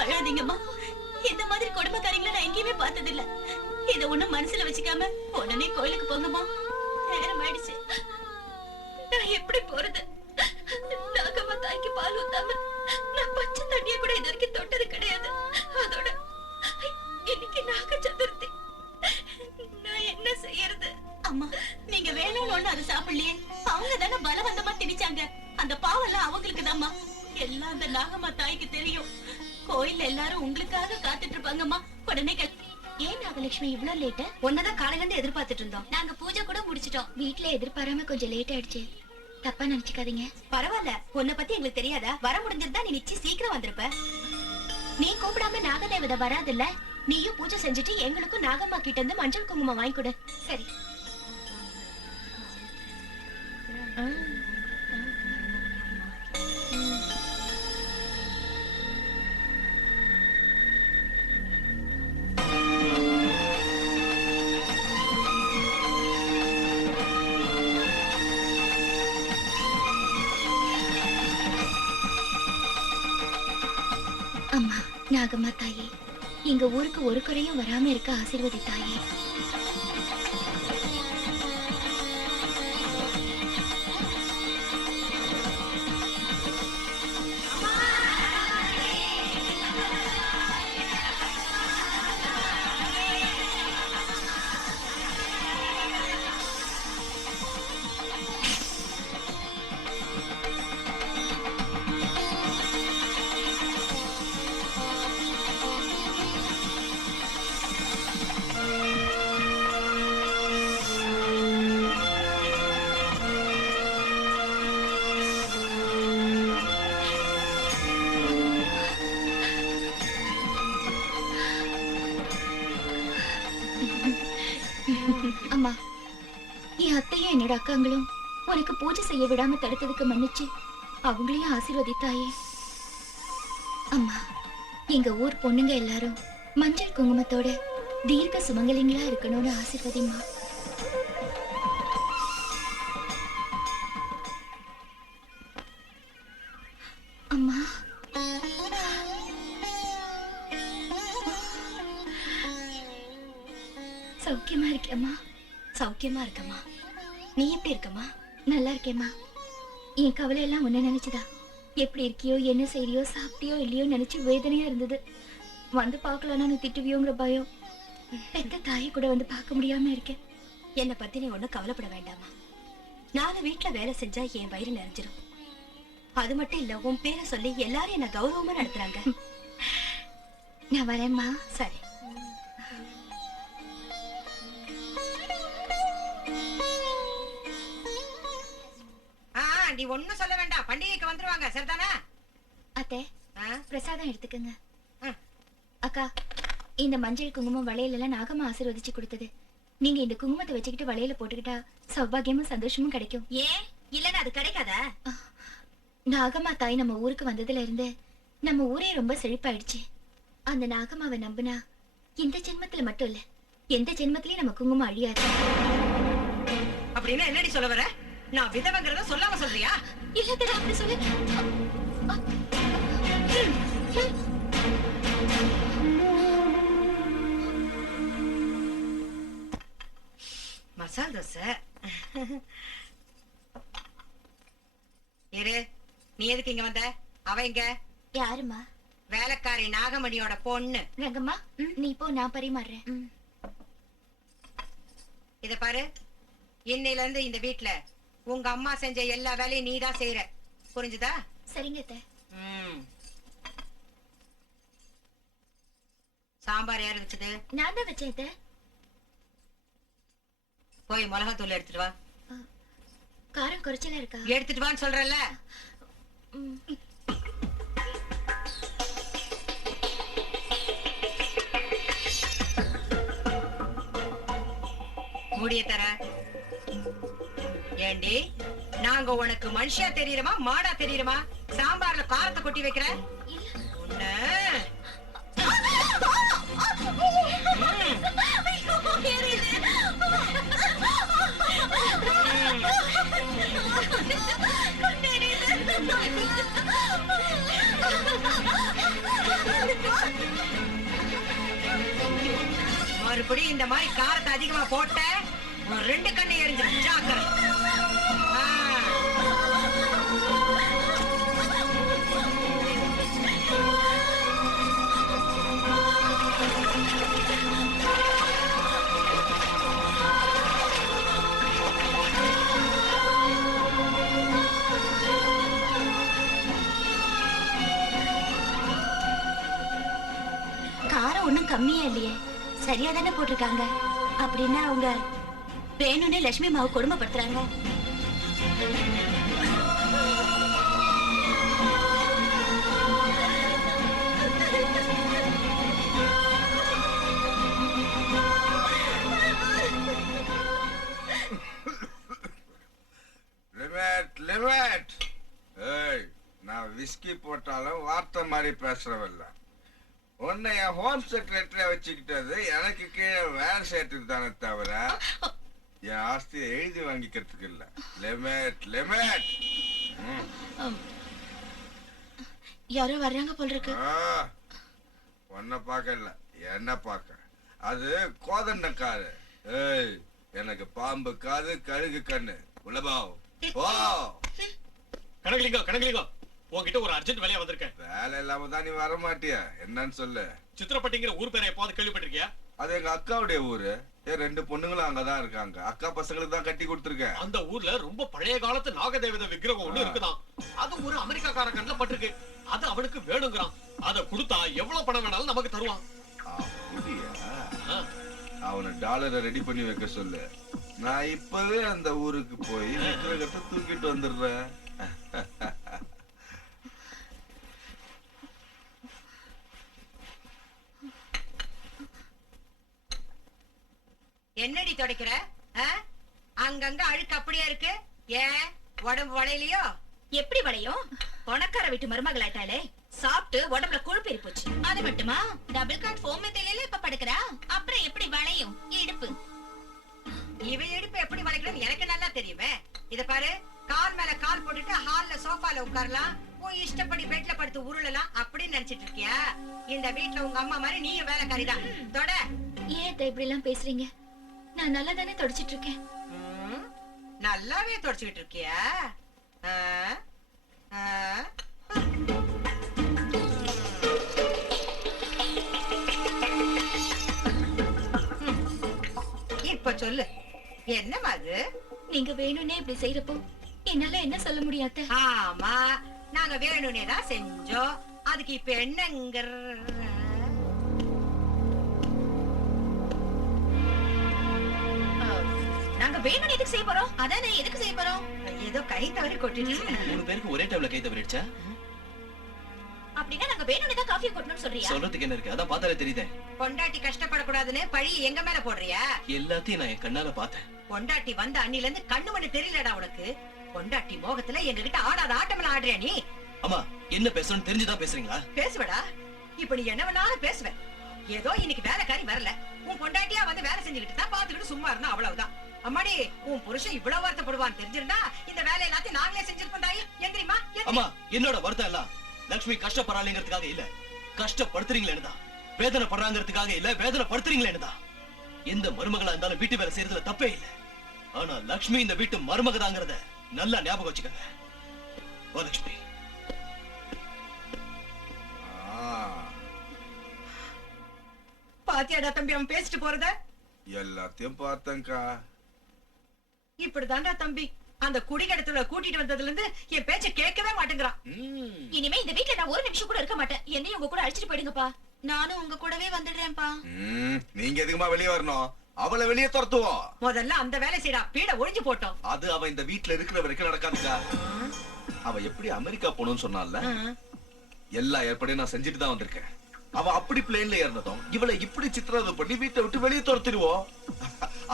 அழாதீங்கம்மா. இந்த மாதிரி கொடுமைக்காரங்களை நான் எங்கேயுமே பார்த்ததில்ல. இத ஒண்ணும் மனசுல வச்சுக்காம உடனே கோயிலுக்கு போங்கம்மா. நேரம் ஆயிடுச்சு. நான் எப்படி போறது? நாகம்மா தாய்க்கு பால் ஊத்தாம நான் பச்சை தண்ணிய கூட இது வரைக்கும் தொட்டது கிடையாது. அதோட இன்னைக்கு நாக சதுர்த்தி. நான் என்ன செய்யறது? அம்மா, நீங்க வேணும்னு ஒண்ணு அதை சாப்பிடலையே. அவங்க தானே பலவந்தமா திணிச்சாங்க. அந்த பாவெல்லாம் அவங்களுக்கு தான்மா. எல்லாம் அந்த நாகம்மா தாய்க்கு தெரியும். கோயில்ல எல்லாரும் உங்களுக்காக காத்துட்டு இருப்பாங்கம்மா. உடனே ஏன் நாகலட்சுமி இவ்வளவு லேட்? ஒன்னதான் காலையில இருந்து எதிர்பார்த்துட்டு இருந்தோம். நாங்க பூஜை கூட முடிச்சிட்டோம். வீட்டுல எதிர்பாராம கொஞ்சம் லேட் ஆயிடுச்சு. தப்பா நினைச்சுக்காதீங்க. பரவாயில்ல, உன்னை பத்தி எங்களுக்கு தெரியாதா? வர முடிஞ்சிருந்தா நீ நிச்சயம் சீக்கிரம் வந்திருப்ப. நீ கூப்பிடாம நாகதேவதை வராதுல்ல. நீயும் பூஜை செஞ்சுட்டு எங்களுக்கும் நாகம்மா கிட்ட இருந்து மஞ்சள் குங்குமம் வாங்கி கொடு. சரி. அம்மா, நாகம்மா தாயே, எங்க ஊருக்கு ஒரு குறையும் வராம இருக்க ஆசீர்வதி தாயே. அம்மா, என் அத்தையும் என்னோட அக்காங்களும் உனக்கு பூஜை செய்ய விடாம தடுத்ததுக்கு மன்னிச்சு அவங்களையும் ஆசீர்வதித்தாயே. அம்மா, எங்க ஊர் பொண்ணுங்க எல்லாரும் மஞ்சள் குங்குமத்தோட தீர்க்க சுமங்கலிங்களா இருக்கணும்னு ஆசீர்வதிம்மா. அம்மா, சௌக்கியமா இருக்கேம்மா? சௌக்கியமா இருக்கம்மா. நீ எப்படி இருக்கம்மா? நல்லா இருக்கேம்மா. என் கவலை எல்லாம் உன்னை நினைச்சுதா. எப்படி இருக்கியோ, என்ன செய்யறியோ, சாப்பிட்டியோ இல்லையோ நினைச்சு வேதனையா இருந்தது. வந்து பார்க்கலான்னு நீ திட்டுவியோங்கிற பயம். பெத்த தாயை கூட வந்து பார்க்க முடியாம இருக்கேன். என்னை பத்தி நீ ஒண்ணும் கவலைப்பட வேண்டாமா. நாலு வீட்டுல வேலை செஞ்சா என் வயிறு நிறைஞ்சிரும். அது மட்டும் இல்ல, உன் பேரை சொல்லி எல்லாரும் என்ன கௌரவமா நடத்துறாங்க. நான் வரேம்மா. சரி. நீ ஒண்ணும் சொல்ல வேண்டாம், பண்டிகைக்கு வந்துருவாங்க, சரிதானே? அத்தை, பிரசாதம் எடுத்துக்கங்க. அக்கா, இந்த மஞ்சள் குங்குமம் வளையல் எல்லாம் நாகம்மா ஆசீர்வதிச்சு கொடுத்தது. நீங்க இந்த குங்குமத்தை வச்சுக்கிட்டு வளையல போட்டுக்கிட்டா சௌபாகியமும் சந்தோஷமும் கிடைக்கும். ஏன் இல்லன்னா அது கிடைக்காதா? நாகம்மா தாய் நம்ம ஊருக்கு வந்ததுல இருந்து நம்ம ஊரே ரொம்ப செழிப்பாயிடுச்சு. அந்த நாகம்மாவை நம்பினா இந்த ஜென்மத்துல மட்டும் இல்ல, எந்த ஜென்மத்திலயும் நம்ம குங்குமம் அழியாது. அப்படின்னா என்னடி சொல்ல வர? நான் விதவங்கிறத சொல்லாம சொல்றியா? இல்ல அப்படி சொல்லு. மசால் தோசை. இரு, நீ எதுக்கு இங்க வந்த? அவ இங்க யாருமா? வேலைக்காரி நாகமணியோட பொண்ணு. ரங்கம்மா, நீ போ, நான் பரிமாறுறேன். இத பாரு, இன்னையில இருந்து இந்த வீட்டுல உங்க அம்மா செஞ்ச எல்லா வேலையும் நீதான் செய்யற, புரிஞ்சுதா? சரிங்க அத்தை. சாம்பார் யாரு வச்சது? நான் தான் வச்சேன் அத்தை. போய் மிளகாத்தூள் எடுத்துட்டு வா. காரம் குறைச்சலா இருக்கா? எடுத்துட்டு வான்னு சொல்றல. மூடிய தர. ஏண்டி, நாங்க உனக்கு மனுஷியா தெரியுறமா மாடா தெரியுறமா? சாம்பார்ல காரத்தை கொட்டி வைக்கிற மறுபடியும் இந்த மாதிரி காரத்தை அதிகமா போட்ட ரெண்டு கண்ணை எரிஞ்சிடும், ஜாக்கிரதை. காரம் ஒண்ணும் கம்மியா இல்லையே, சரியா தானே போட்டிருக்காங்க. அப்படின்னா அவங்க வேணும்னே லட்சுமி மாவு கொடுமைப்படுத்துறாங்க. நான் விஸ்கி போட்டாலும் வார்த்தை மாதிரி பேசுறவல்ல. உன்னை என் ஹோம் செக்ரட்டரியா வச்சுக்கிட்டது எனக்கு கீழே வேலை செய்யறதுக்கு தானே தவிர என் ஆஸ்தியை எழுதி வாங்கிக்கிறதுக்கு இல்ல. Limit limit. யாரோ வர்றாங்க போல இருக்கு. உன்னை பார்க்க இல்ல, என்ன பார்க்க. அது கோதண்ட காது. ஏய், எனக்கு பாம்பு காது, கழுகு கண்ணு. உள்ளபா ஓ கனகலிங்கம், உன்கிட்ட ஒரு அர்ஜென்ட் வேலையா வந்திருக்கேன். வேலை இல்லாம தான் நீ வர மாட்டியா? என்னன்னு சொல்லு. சித்திரப்பட்டிங்கிற ஊர் பேரை எப்போது கேள்விப்பட்டிருக்கியா? அது எங்க அக்காவுடைய ஊரு. ரெண்டு பொண்ணுங்களும் அங்கதான் இருக்காங்க. அக்கா பசங்களுக்கு தான் கட்டி கொடுத்துருக்கேன். அந்த ஊர்ல ரொம்ப பழைய காலத்து நாகதேவதை விக்கிரகம் ஒண்ணு இருக்குதான். அது ஒரு அமெரிக்காக்கார கண்ணுல பட்டிருக்கு. அது அவனுக்கு வேணுங்கிறான். அத கொடுத்தா எவ்வளவு பணம் வேணாலும் நமக்கு தருவான். அவனை டாலரை ரெடி பண்ணி வைக்க சொல்லு. நான் இப்பவே அந்த ஊருக்கு போய் விக்கிரகத்தை தூக்கிட்டு வந்துடுறேன். என்னடி துடைக்கிற? ஆ? அங்கங்க அழுக்கு அப்படியே இருக்கு. ஏன் உடம்பு வளையலையோ? எப்படி வளையும்? பணக்கார வீட்டு மருமகளாயிட்டாலே சாப்பிட்டு உடம்புல கொழுப்பேறி போச்சு. அது மட்டுமா, டபுள் காட் ஃபோம் மெத்தையில இப்ப படுக்கிறா, அப்புறம் எப்படி வளையும் இடுப்பு? இவ இடுப்பு எப்படி வளைக்கணும் எனக்கு நல்லா தெரியுமே. இத பாரு, கால் மேல கால் போட்டுட்டு ஹால்ல சோஃபால உட்காரலாம், உன் இஷ்டப்படி பெட்ல படுத்து உருளலாம் அப்படின்னு நினைச்சிட்டு இருக்கியா? இந்த வீட்ல உங்க அம்மா மாதிரி நீயும் வேலைக்காரிதான். தொட. ஏன் அத்தை இப்படி எல்லாம் பேசுறீங்க? நான் நல்லா தானே தொடச்சிட்டு இருக்கேன். நல்லாவே தொடச்சுக்கிட்டு இருக்கியா? இப்ப சொல்லு, என்னமா அது? நீங்க வேணும்னே இப்படி செய்யறப்போ என்னால என்ன சொல்ல முடியாத? ஆமா, நாங்க வேணும்னே தான் செஞ்சோம். அதுக்கு இப்ப என்னங்க? நாங்க வேணும்னு எதுக்கு செய்ய போறோம்? அதானே, எதுக்கு செய்ய போறோம்? ஏதோ கை தவறி கொட்டிடுச்சு. 3 பேருக்கு ஒரே டைம்ல கை தவறிடுச்சா? அப்படின்னா நாங்க வேணும்னு தான் காஃபி கொட்டணும்னு சொல்றியா? சொல்றதுக்கு என்ன இருக்கு? அதான் பார்த்தாலே தெரியுதே. பொண்டாட்டி கஷ்டப்படக்கூடாதுன்னு பழி எங்க மேல போடுறியா? எல்லாத்தையும் நான் என் கண்ணால பார்த்தேன். பொண்டாட்டி வந்த அண்ணில இருந்து கண்ணு மண்ணு தெரியலடா உனக்கு. பொண்டாட்டி மோகத்துல எங்க கிட்ட ஆடாத ஆட்டமெல்லாம் ஆடுறியா நீ? அம்மா, என்ன பேசணும்னு தெரிஞ்சுதான் பேசுறீங்களா? பேசுவடா, இப்ப நீ என்ன வேணாலும் பேசுவ. ஏதோ இன்னைக்கு வேலைக்காரி வரல, உன் பொண்டாட்டியா வந்து வேலை செஞ்சுக்கிட்டு தான் பாத்துக்கிட்டு சும்மா இருந்தா அவ்வளவுதான். அம்மாடி, உன் புருஷன் இவ்வளவு வருத்தப்படுவான்னு தெரிஞ்சிருந்தா இந்த வேலை எல்லாத்தையும் நாங்களே செஞ்சிருப்போம். தாயி எந்திரிமா. அம்மா, என்னோட வருத்தம் எல்லாம் லட்சுமி கஷ்டப்படுறாங்கிறதுக்காக இல்ல, கஷ்டப்படுத்துறீங்களேன்னு தான். வேதனை படுறாங்கிறதுக்காக இல்ல, வேதனை படுத்துறீங்களேன்னு தான். எந்த மருமகளா இருந்தாலும் வீட்டு வேலை செய்யறதுல தப்பே இல்ல. ஆனா லட்சுமி இந்த வீட்டு மருமகதாங்கிறத நல்லா ஞாபகம் வச்சுக்கங்க. வா லட்சுமி. பாத்தியாடா தம்பி அவன் பேசிட்டு போறத? எல்லாத்தையும் பார்த்தேன்க்கா. இப்படிதான்டா தம்பி, அந்த குடிகடத்துல கூட்டிட்டு வந்ததுல இருந்து என் பேச்ச கேட்கவே மாட்டேங்கிறான். இனிமே இந்த வீட்ல நான் ஒரு நிமிஷம் கூட இருக்க மாட்டேன். என்னையும் உங்க கூட அழைச்சிட்டு போயிடுங்கப்பா. நானும் உங்க கூடவே வந்துடுறேன்ப்பா. நீங்க எதுக்குமா வெளியே வரணும்? அவளை வெளியே துரத்துவோம். முதல்ல அந்த வேலை செய்யடா, பீட ஒழிஞ்சு போட்டோம். அது அவ இந்த வீட்டுல இருக்கிற வரைக்கும் நடக்காதுக்கா. அவ எப்படி அமெரிக்கா போகணும்னு சொன்னால, எல்லா ஏற்பாடையும் நான் செஞ்சுட்டு தான் வந்திருக்கேன். அவ அப்படி பிளேன்ல ஏறினதும் இவளை இப்படி சித்திரவதை பண்ணி வீட்டை விட்டு வெளியே துரத்திடுவோம்.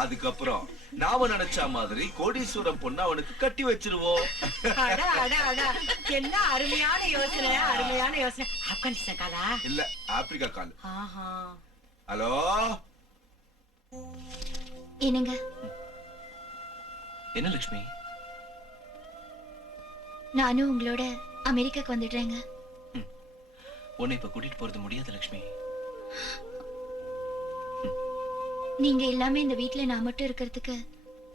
அதுக்கப்புறம் நாம நினைச்ச மாதிரி கோடீஸ்வரம் பொண்ணு அவனுக்கு கட்டி வச்சிருவோம். என்ன அருமையான யோசனை, அருமையான யோசனை. ஆப்கானிஸ்தான் காலா? இல்ல, ஆப்பிரிக்கா கால். ஹலோ, என்னங்க? என்ன லட்சுமி? நானும் உங்களோட அமெரிக்காக்கு வந்துடுறேங்க. உன்னை இப்ப கூட்டிட்டு போறது முடியாது லட்சுமி. நீங்க இல்லாம இந்த வீட்ல நான் மட்டும் இருக்கிறதுக்கு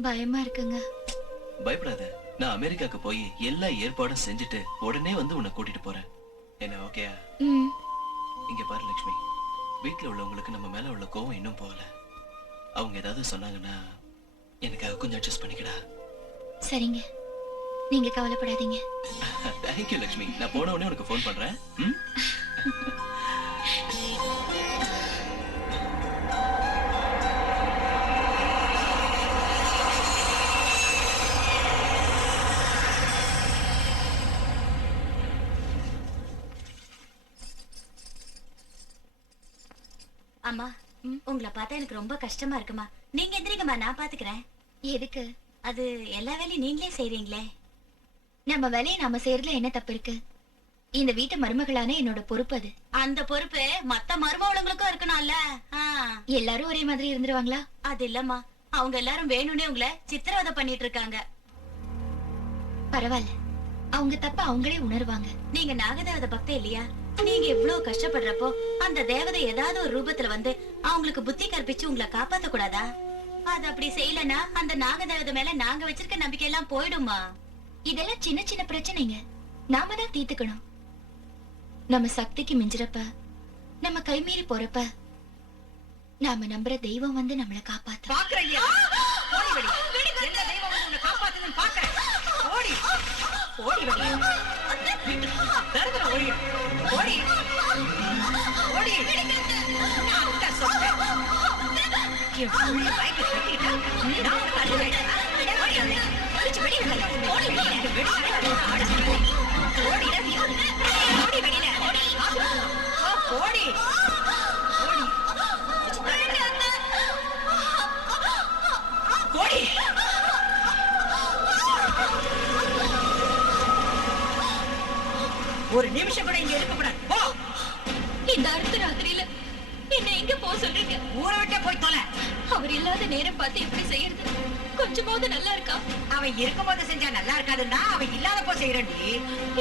பயமா இருக்குங்க. பயப்படாத, நான் அமெரிக்காக்கு போய் எல்லா ஏற்பாடும் செஞ்சுட்டு உடனே வந்து உன்னை கூட்டிட்டு போறேன். என்ன ஓகேயா? இங்க பாரு லட்சுமி, வீட்டுல உள்ளவங்களுக்கு நம்ம மேல உள்ள கோவம் இன்னும் போகல. அவங்க ஏதாவது சொன்னாங்கன்னா எனக்காக கொஞ்சம் அட்ஜஸ்ட் பண்ணிக்கடா. சரிங்க, நீங்க கவலைப்படாதீங்க. தேங்க்யூ லட்சுமி. நான் போன உடனே உனக்கு போன் பண்றேன். அம்மா, உங்களை பார்த்தா எனக்கு ரொம்ப கஷ்டமா இருக்குமா. நீங்க எந்திரிங்கம்மா, நான் பாத்துக்கிறேன். எதுக்கு? அது எல்லா வேலையும் நீங்களே செய்றீங்களே. நம்ம வேலையை நாம செய்யறதுல என்ன தப்பு இருக்கு? இந்த வீட்டு மருமகளான என்னோட பொறுப்பு அது. அந்த பொறுப்பு மத்த மருமகளுங்களுக்கும் இருக்கணும்ல. எல்லாரும் ஒரே மாதிரி இருந்துருவாங்களா? அது இல்லம்மா, அவங்க எல்லாரும் வேணும்னே உங்களை சித்திரவதை பண்ணிட்டு இருக்காங்க. பரவாயில்ல, அவங்க தப்ப அவங்களே உணர்வாங்க. நீங்க நாகதேவதை பக்தே இல்லையா? நீங்க இவ்வளவு கஷ்டப்படுறப்போ அந்த தேவதை ஏதாவது ஒரு ரூபத்துல வந்து அவங்களுக்கு புத்தி கற்பிச்சு உங்களை காப்பாத்த கூடாதா? அது அப்படி செய்யலன்னா அந்த நாகதேவதை மேல நாங்க வச்சிருக்க நம்பிக்கை எல்லாம் போயிடுமா? இதெல்லாம் சின்ன சின்ன பிரச்சனைங்க, நாம தான் தீர்த்துக்கணும். நம்ம சக்திக்கு மிஞ்சிறப்ப, நம்ம கைமீறி போறப்ப, நாம நம்புற தெய்வம் வந்து நம்மளை காப்பாத்து. போடி நிமிஷம் கூட இங்க இருக்கக்கூடாது. போ. இந்த அடுத்த ராத்திரியில என்ன எங்க போக சொல்றீங்க? ஊரை விட்டே போய் தொலை. அவர் இல்லாத நேரம் பார்த்து எப்படி செய்யறது? கொஞ்சமாவது நல்லா இருக்கா? அவன் இருக்கும்போது செஞ்சா நல்லா இருக்காதுன்னா அவன் இல்லாதப்போ செய்யறண்டி.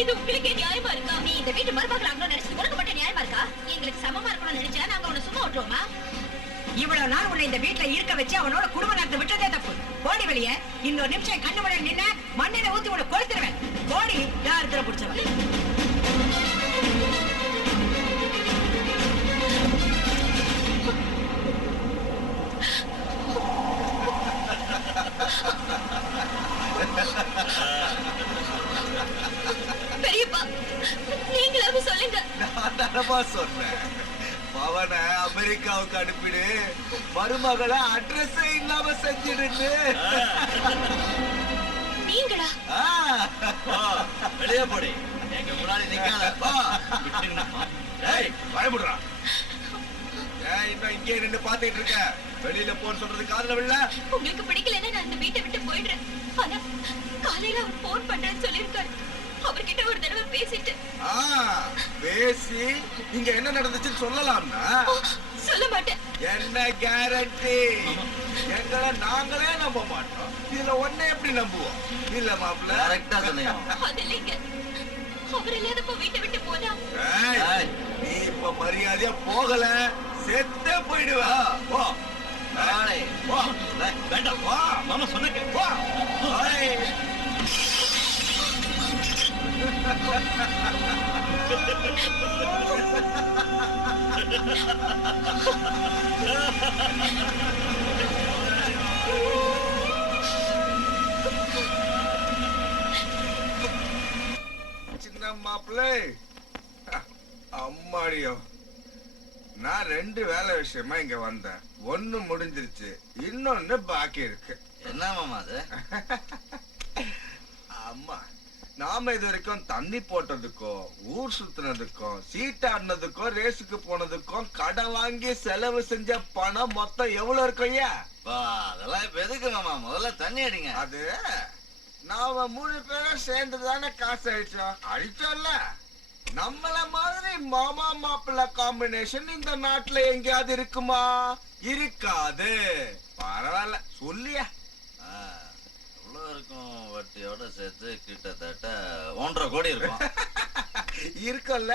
இது உங்களுக்கே நியாயமா இருக்கா? நீ இந்த வீட்டு மருமகள் ஆகணும்னு நினைச்சு உனக்கு மட்டும் நியாயமா இருக்கா? எங்களுக்கு சமமா இருக்கணும்னு நினைச்சா நாங்க உன்னை சும்மா விட்டுருவோமா? இவ்வளவு நாள் உன்னை இந்த வீட்டுல இருக்க வச்சு அவனோட குடும்ப நடத்த விட்டதே தப்பு. போடி வெளியே. இன்னொரு நிமிஷம் கண்ணு முன்னாடி நின்ன மண்ணில ஊத்தி உன்னை கொளுத்துருவேன். போடி. யார் திர பிடிச்சவன்? பெரியப்பா, நீங்களாவது சொல்லுங்க. நான் தானமா சொன்னேன், பவனை அமெரிக்காவுக்கு அனுப்பிடு, மருமகளை அட்ரஸ் இல்லாம செஞ்சிடுன்னு. நீங்களா? வெளியே போடி. எங்க முன்னாடி நிக்காத. பயமுடுறா. இன்னும் இங்கே நின்று பாத்துட்டு இருக்க. வெளியில போன்னு சொல்றது காதுல விழல. உங்களுக்கு பிடிக்கலன்னா நான் இந்த வீட்டை விட்டு போயிடுறேன். ஆனா காலையில அவர் போன் பண்றேன்னு சொல்லிருக்காரு. அவர்கிட்ட ஒரு தடவை பேசிட்டு பேசி இங்க என்ன நடந்துச்சுன்னு சொல்லலாம்னா சொல்ல மாட்டேன். என்ன கேரண்டி? எங்களை நாங்களே நம்ப மாட்டோம், இதுல ஒன்னே எப்படி நம்புவோம்? இல்ல மாப்பிள்ள, கரெக்டா சொன்னீங்க. அது இல்லைங்க, அவர் இல்லாதப்ப வீட்டை விட்டு போனா நீ இப்ப மரியாதையா போகல, செத்தே போயிடுவா. போ. போ. வேண்டாம். வா. மாமா சொன்ன வா. சின்ன மாப்பிள்ளை, அம்மாடியோ, நான் 2 வேலை விஷயமா இங்க வந்தேன். ஒண்ணு முடிஞ்சிருச்சு, இன்னொன்னு பாக்கி இருக்கு. என்ன மாமா அது? அம்மா, நாம இது வரைக்கும் தண்ணி போட்டதுக்கோ, ஊர் சுத்தினதுக்கும், சீட்டாடினதுக்கும், ரேஸுக்கு போனதுக்கும், கடன் வாங்கி செலவு செஞ்ச பணம் மொத்தம் எவ்வளவு இருக்கும்? ஐயா, அதெல்லாம் இப்ப எதுக்கு மாமா? முதல்ல தண்ணி அடிங்க. அது நாம 3 பேரும் சேர்ந்து தானே காசு அழிச்சோம்ல. நம்மள மாதிரி மாமா மாப்பிள்ள காம்பினேஷன் இந்த நாட்டுல எங்கேயாவது இருக்குமா? இருக்காது. பரவாயில்ல, சொல்லியா. எவ்வளவு இருக்கும்? வட்டியோட சேர்த்து கிட்டத்தட்ட 1.5 கோடி இருக்கும். இருக்குல்ல.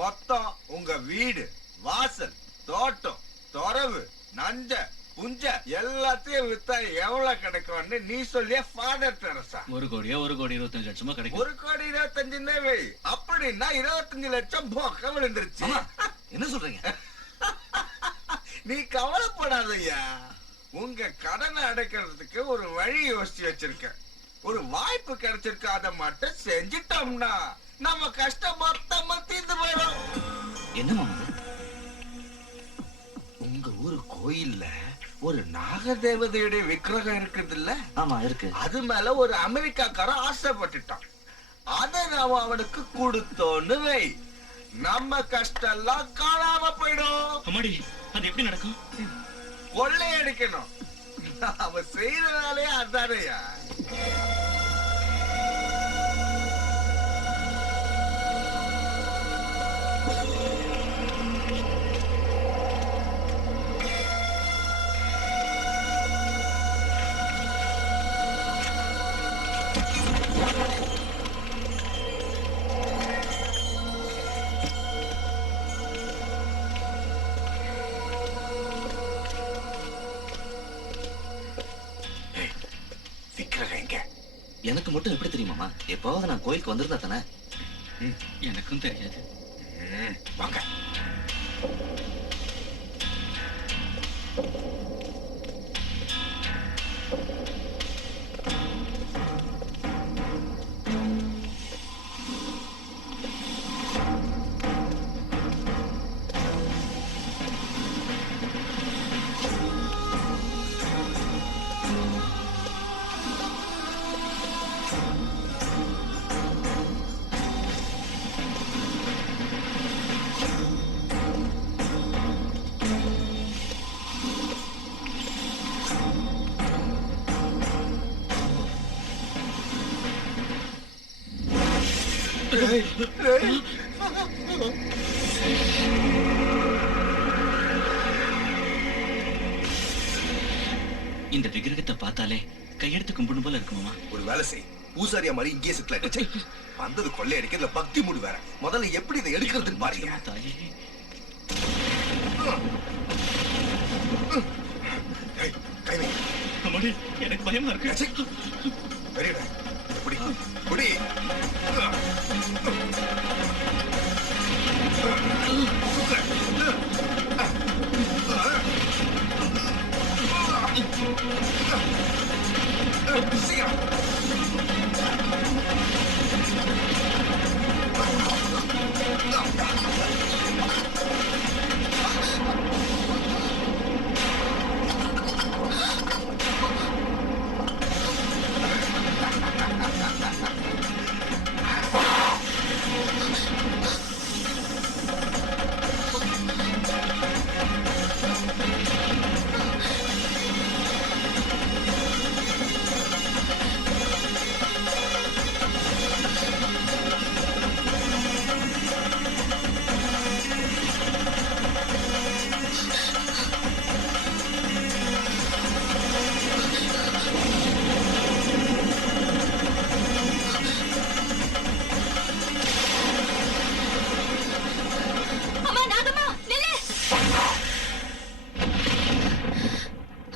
மொத்தம் உங்க வீடு, வாசல், தோட்டம், தொரவு, நஞ்ச, புஞ்ச எல்லாத்தையும் வித்தா எவ்வளவு கிடைக்கும்னு நீ சொல்லிய ஃபாதர் தெரசா? 1 கோடியா 1 கோடி 25 லட்சமா கிடைக்கும். 1 கோடி 25 வை. அப்படின்னா 25 லட்சம் போக்க விழுந்துருச்சு. என்ன சொல்றீங்க? நீ கவலைப்படாதய்யா, உங்க கடனை அடைக்கிறதுக்கு ஒரு வழி யோசிச்சு வச்சிருக்க. ஒரு வாய்ப்பு கிடைச்சிருக்கு, அதை மட்டும் செஞ்சிட்டோம்னா நம்ம கஷ்டம் மொத்தமா தீர்ந்து போயிடும். என்ன மாமா? உங்க ஊரு கோயில்ல ஒரு நாகதேவதையுடைய விக்கிரகம் இருக்குது இல்ல? ஆமா இருக்கு. அது மேல ஒரு அமெரிக்காக்காரன் ஆசைப்பட்டுட்டான். அதை நாம அவனுக்கு கொடுத்தோன்னு வை, நம்ம கஷ்டம் எல்லாம் காணாம போயிடும். அம்மாடி, அது எப்படி நடக்கும்? கொள்ளையடிக்கணும். அவன் செய்யற வேலையே அதானையா. எனக்கு மட்டும் எப்படி தெரியுமாமா? எப்பாவது நான் கோயிலுக்கு வந்திருந்தா தானே? எனக்கும் தெரியாது. வாங்க. இந்த விக்கிரகத்தை பார்த்தாலே கையெடுத்து கும்பிடும் போல இருக்கு மாமா. ஒரு வேலை செய், பூசாரியா மாதிரி இங்கே செட்டில் ஆயிடுச்சு. வந்தது கொள்ளை அடிக்கிறதுல பக்தி மூடு வேற. முதல்ல எப்படி இதை எடுக்கிறதுன்னு பாருங்க. தாயே கை வை. அம்மாடி, எனக்கு பயமா இருக்கு. வெறிடா. எப்படி குடி.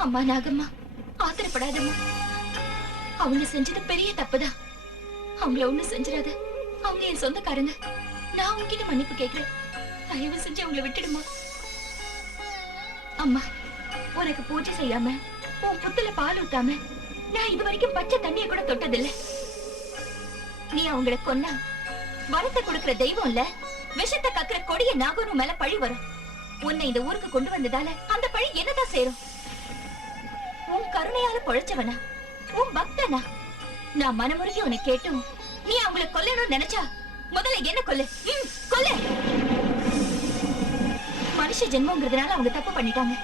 அம்மா நாகம்மா, ஆத்திரப்படாதம்மா. அவங்க செஞ்சது பெரிய தப்புதான். அவங்கள ஒண்ணு செஞ்சிடாத. அவங்க என் சொந்தக்காரங்க. நான் உங்ககிட்ட மன்னிப்பு கேட்கிறேன். தயவு செஞ்சு அவங்கள விட்டுடுமா. அம்மா, உனக்கு பூஜை செய்யாம, உன் புத்துல பால் ஊத்தாம நான் இது வரைக்கும் பச்சை தண்ணிய கூட தொட்டதில்லை. நீ அவங்கள கொன்னா வரத்தை கொடுக்கிற தெய்வம் இல்ல, விஷத்தை கக்குற கொடிய நாகனும் மேல பழி வரும். உன்னை இந்த ஊருக்கு கொண்டு வந்ததால அந்த பழி என்னதான் சேரும்? உன் கருணையால பொழைச்சவனா, உன் பக்தனா? நான் மனமுருகி உன்னை கேட்டும் நீ அவங்களை கொல்லணும்னு நினைச்சா முதல்ல என்ன கொல்லு. கொல்லு. மனுஷ ஜென்மங்கிறதுனால அவங்க தப்பு பண்ணிட்டாங்க.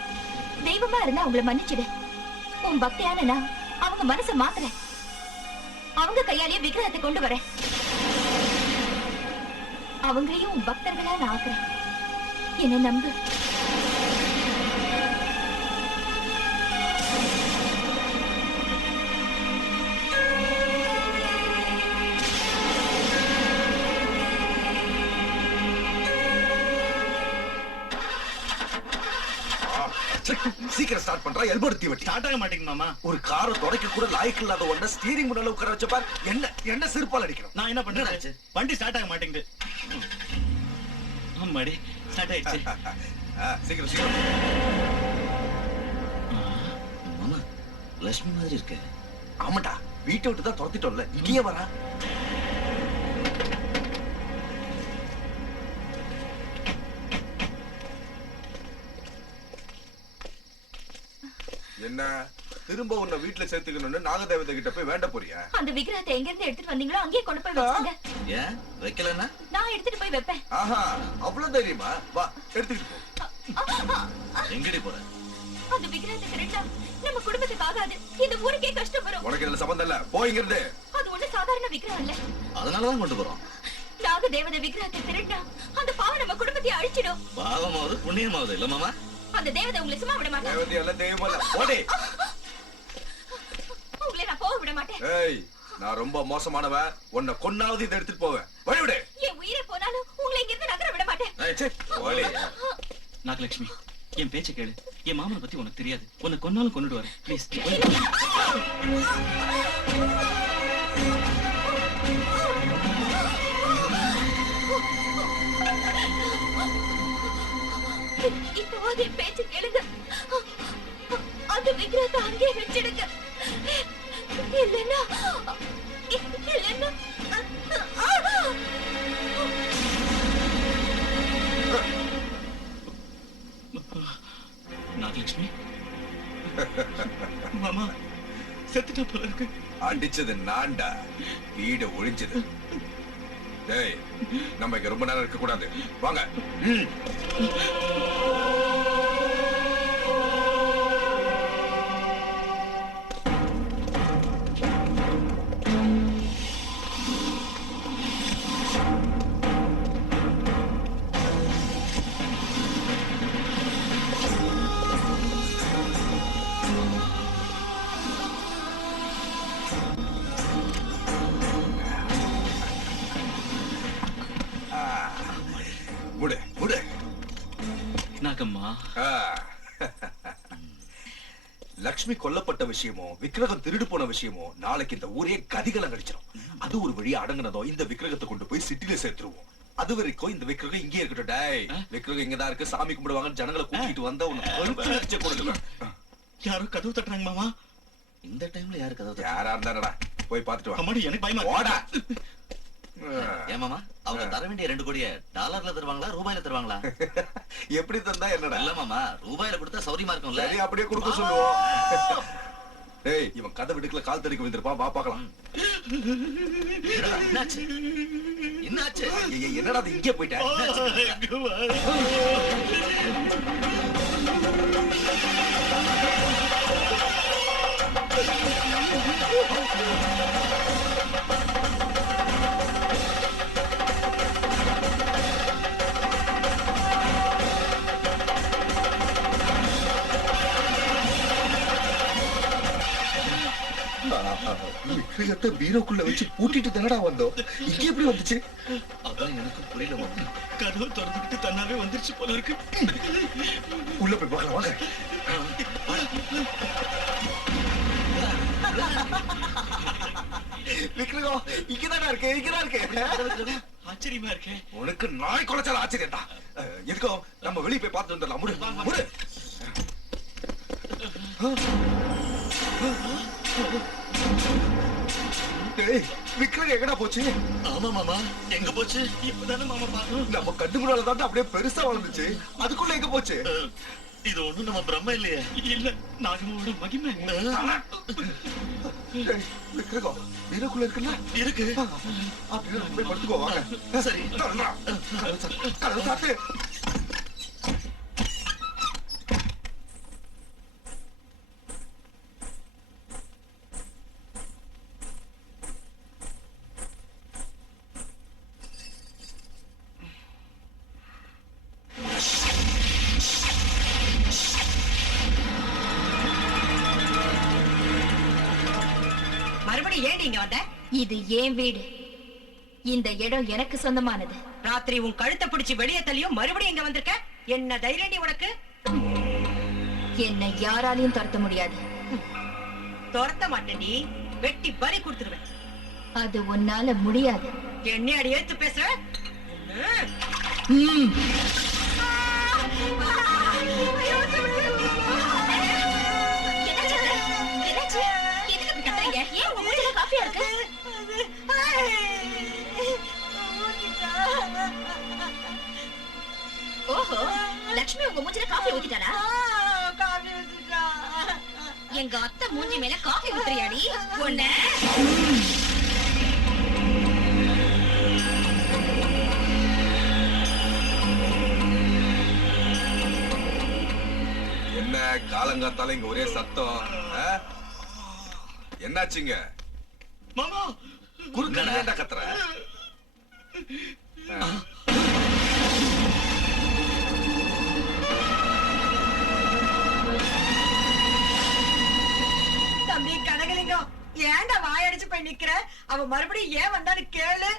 தெய்வமா இருந்தா அவங்கள மன்னிச்சிடு. உன் பக்தியான நான் அவங்க மனசை மாத்துறேன். அவங்க கையாலேயே விக்கிரகத்தை கொண்டு வரேன். அவங்களையும் உன் பக்தர்களா நான் ஆக்குறேன். என்ன நம்பு. சீக்கிரம் ஸ்டார்ட் பண்றா. எல்போ தீ வட்டி ஸ்டார்ட் ஆக மாட்டேங்க மாமா. ஒரு காரை தொடக்க கூட லாய்க்கு இல்லாத ஒண்ண ஸ்டீரிங் முன்னால உட்கார வச்ச பார். என்ன செருப்பால் அடிக்கணும். நான் என்ன பண்றேன்? வண்டி ஸ்டார்ட் ஆக மாட்டேங்குது. அம்மாடி, ஸ்டார்ட் ஆயிடுச்சு. சீக்கிரம் சீக்கிரம். மாமா, லட்சுமி மாதிரி இருக்க. ஆமாடா, வீட்டை விட்டு தான் துரத்திட்டோம்ல, இங்கேயே வரா. என்ன திரும்ப உன்னை வீட்டுல சேர்த்துக்கணும்னு நாகதேவதை கிட்ட போய் வேண்ட போறியா? அந்த விக்கிரகத்தை எங்க இருந்து எடுத்துட்டு வந்தீங்களோ அங்கேயே கொண்டு போய் வச்சுங்க. ஏன் வைக்கலன்னா? நான் எடுத்துட்டு போய் வைப்பேன். ஆஹா, அவ்வளவு தைரியமா? வா, எடுத்துக்கிட்டு போ. எங்கடி போற? அந்த விக்கிரகத்தை திருட்டா நம்ம குடும்பத்துக்கு ஆகாது. இந்த ஊருக்கே கஷ்டம் வரும். உனக்கு இதுல சம்பந்தம் இல்ல, போய்ங்கிறது. அது ஒண்ணு சாதாரண விக்கிரகம் இல்ல. அதனாலதான் கொண்டு போறோம். நாகதேவதை விக்கிரகத்தை திருட்டா அந்த பாவம் நம்ம குடும்பத்தை அழிச்சிடும். பாவமாவது புண்ணியமாவது இல்ல மாமா. அந்த தேவதை உங்களை சும்மா விட மாட்டேன். தேவதை எல்லாம் தெய்வம் இல்ல. ஓடி. உங்களை நான் போக விட மாட்டேன். ஏய், நான் ரொம்ப மோசமானவ. உன்னை கொன்னாவது இதை எடுத்துட்டு போவேன். வழிவிடு. என் உயிரை போனாலும் உங்களை இங்க இருந்து நகர விட மாட்டேன். ஏய், சே, ஓடி. நாகலட்சுமி, என் பேச்சை கேளு. என் மாமனை பத்தி உனக்கு தெரியாது. உன்னை கொன்னாலும் கொண்டுட்டு வரேன். ப்ளீஸ். இப்போது என் பேச்சு கேளுங்க. அந்த விக்கிரகத்தை அங்கே வச்சிடுங்க. இல்லைன்னா நாகலட்சுமி, மாமா செத்துட்ட போல இருக்கு. அடிச்சது நான்டா, வீட ஒழிஞ்சது. டேய், நம்ம இங்க ரொம்ப நேரம் இருக்க கூடாது. வாங்க. முடு முடு. நாகம்மா, லக்ஷ்மி கொல்லப்பட்ட விஷயமோ விக்கிரகம் திருடு போன விஷயமோ நாளைக்கு இந்த ஊரே கதிகலம் கடிச்சிடும். அது ஒரு வழியா அடங்குனதோ இந்த விக்கிரகத்தை கொண்டு போய் சிட்டில சேர்த்துருவோம். அது வரைக்கும் இந்த விக்கிரகம் இங்கே இருக்கட்டும். டேய், விக்கிரகம் இங்கதான் இருக்கு, சாமி கும்பிடுவாங்க, ஜனங்களை கூட்டிட்டு வந்தா உனக்கு கொடுக்கலாம். யாரும் கதவு தட்டுறாங்க மாமா. இந்த டைம்ல யாரு கதவு? யாரா இருந்தாடா, போய் பாத்துட்டு வா. அம்மாடி, எனக்கு பயமா ஓடா. ஏமாமா, அவங்க தர வேண்டிய 2 கோடியை டாலர்ல தருவாங்களா ரூபாயில தருவாங்களா? எப்படி தந்தா என்னடா? இல்ல மாமா, ரூபாயில கொடுத்தா சௌரியமா இருக்கும்ல. சரி, அப்படியே கொடுக்க சொல்லுவோம். டேய், இவன் கதை விடுக்கல கால் தடிக்க விழுந்திருப்பான், வா பாக்கலாம். என்னாச்சு? என்னாச்சு? என்னடா அது இங்கே போயிட்டேன்? விக்கிரகத்தை பீரோக்குள்ள வச்சு பூட்டிட்டு தானடா வந்தோம். இங்க எப்படி வந்துச்சு? அதான் எனக்கு புரியல மாமா. கதவு திறந்துக்கிட்டு தன்னாவே வந்துருச்சு போல இருக்கு. உள்ள போய் பார்க்கலாம் வாங்க. விக்கிரகம் இங்கதானா இருக்கு, இங்கதான் இருக்கு. ஆச்சரியமா இருக்கே. உனக்கு நாய் குலைச்சால ஆச்சரியம்டா. எதுக்கோ நம்ம வெளியே போய் பார்த்து வந்துடலாம். முடு முடு. விக்கிரகம் எங்கடா போச்சு? ஆமா மாமா, எங்க போச்சு? இப்பதானே மாமா பாக்கணும். நம்ம கண்டு முன்னால தான் அப்படியே பெருசா வளர்ந்துச்சு. அதுக்குள்ள எங்க போச்சு? இது ஒண்ணும் நம்ம பிரம்ம இல்லையே. இல்ல, நாகமோட மகிமை. விக்கிரகம் வீரக்குள்ள இருக்குல்ல? இருக்கு. அப்படியே போய் படுத்துக்கோ வாங்க. சரி. கதவு சாத்து. மறுபடியும் ஏன் நீங்க வந்த? இது என் வீடு. இந்த இடம் எனக்கு சொந்தமானது. ராத்திரி உன் கழுத்தை பிடிச்சு வெளியே தள்ளியும் மறுபடியும் இங்க வந்திருக்க. என்ன தைரியம் நீ உனக்கு? என்னை யாராலையும் துரத்த முடியாது. துரத்த மாட்டேன், நீ வெட்டி பறி கொடுத்துருவேன். அது உன்னால முடியாது. என்ன அடி ஏத்து பேசுற? ஓஹோ, லட்சுமி உங்க மூஞ்சில காஃபி ஊத்திட்டானா? எங்க அத்தை மூஞ்சி மேல காஃபி ஊத்துறியாடி? ஒண்ணு என்ன காலங்காத்தால இங்க ஒரே சத்தம்? என்னாச்சுங்க? மாமா, குறுக்க ஏன்டா கத்துற? தம்பி கனகலிங்கம், ஏன்டா வாயடிச்சு போய் நிக்கிற? அவ மறுபடியும் ஏன் வந்தான்னு கேளு.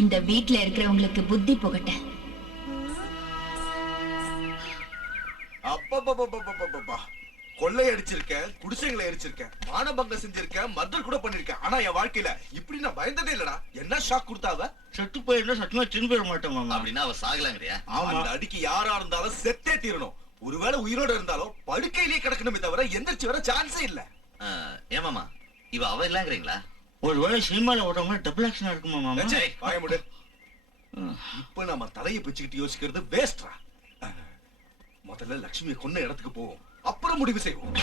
இந்த வீட்ல இருக்கிறவங்களுக்கு புத்தி புகட்ட. அப்பா, கொள்ளை அடிச்சிருக்கேன், குடிசைகளை அடிச்சிருக்கேன், மானபங்கம் செஞ்சிருக்கேன், மர்டர் கூட பண்ணிருக்கேன். ஆனா என் வாழ்க்கையில இப்படி நான் பயந்ததே இல்லடா. என்ன ஷாக் கொடுத்தாவ? செத்து போயிருந்தா சத்தியமா திரும்பி வர மாட்டோம் மாமா. அப்படின்னா அவ சாகலாங்கறியா? அந்த அடிக்கு யாரா இருந்தாலும் செத்தே தீரணும். ஒருவேளை உயிரோட இருந்தாலும் படுக்கையிலேயே கிடக்கணுமே தவிர எந்திரிச்சு வர சான்ஸே இல்ல. ஏமாமா, இவ அவ இல்லங்கறீங்களா? ஒருவேளை சினிமால ஓடுறவங்க டபுள் ஆக்ஷனா இருக்குமா மாமா? வாய மூடு. இப்ப நம்ம தலையை பிச்சுக்கிட்டு யோசிக்கிறது வேஸ்ட்ரா. முதல்ல லட்சுமியை கொன்ன இடத்துக்கு போவோம், அப்புறம் முடிவு செய்வோம்.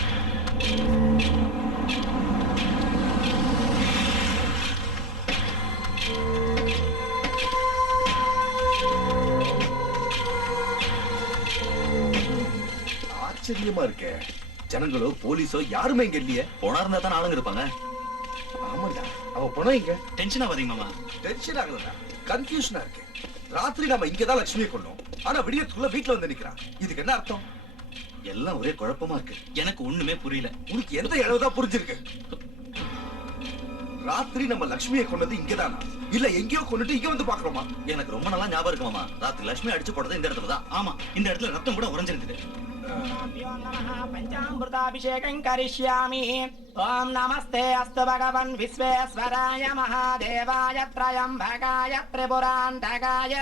ஆச்சரியமா இருக்கே. ஜனங்களோ போலீஸோ யாருமே இங்க இல்லையே. போனா இருந்தா தான் ஆளுங்க இருப்பாங்க. ஆமாடா, அவ போனா இங்க. டென்ஷன் ஆகாதீங்க மாமா. டென்ஷன் ஆகலடா, கன்ஃபியூஷனா இருக்கு. ராத்திரி நாம இங்கதான் லட்சுமியை கொன்னோம், ஆனா விடியத்துக்குள்ள வீட்டுல வந்து நிக்கிறான். இதுக்கு என்ன அர்த்தம்? எல்லாம் ஒரே குழப்பமா இருக்கு. எனக்கு ஒண்ணுமே புரியல. உனக்கு எந்த இளவுதான் புரிஞ்சிருக்கு? ராத்திரி நம்ம லட்சுமியை கொண்டது இங்கதானா இல்ல எங்கேயோ கொண்டுட்டு இங்க வந்து பாக்குறோமா? எனக்கு ரொம்ப நாளா ஞாபகம் இருக்கு மாமா. ராத்திரி லட்சுமி அடிச்சு போட்டது இந்த இடத்துல தான். ஆமா, இந்த இடத்துல ரத்தம் கூட உறைஞ்சிருக்குது. पंचामृताभिषेकं करिष्यामि। ओम नमस्ते अस्तु भगवन् विश्वेश्वराय महादेवाय त्रयंबकाय त्रिपुरान्तकाय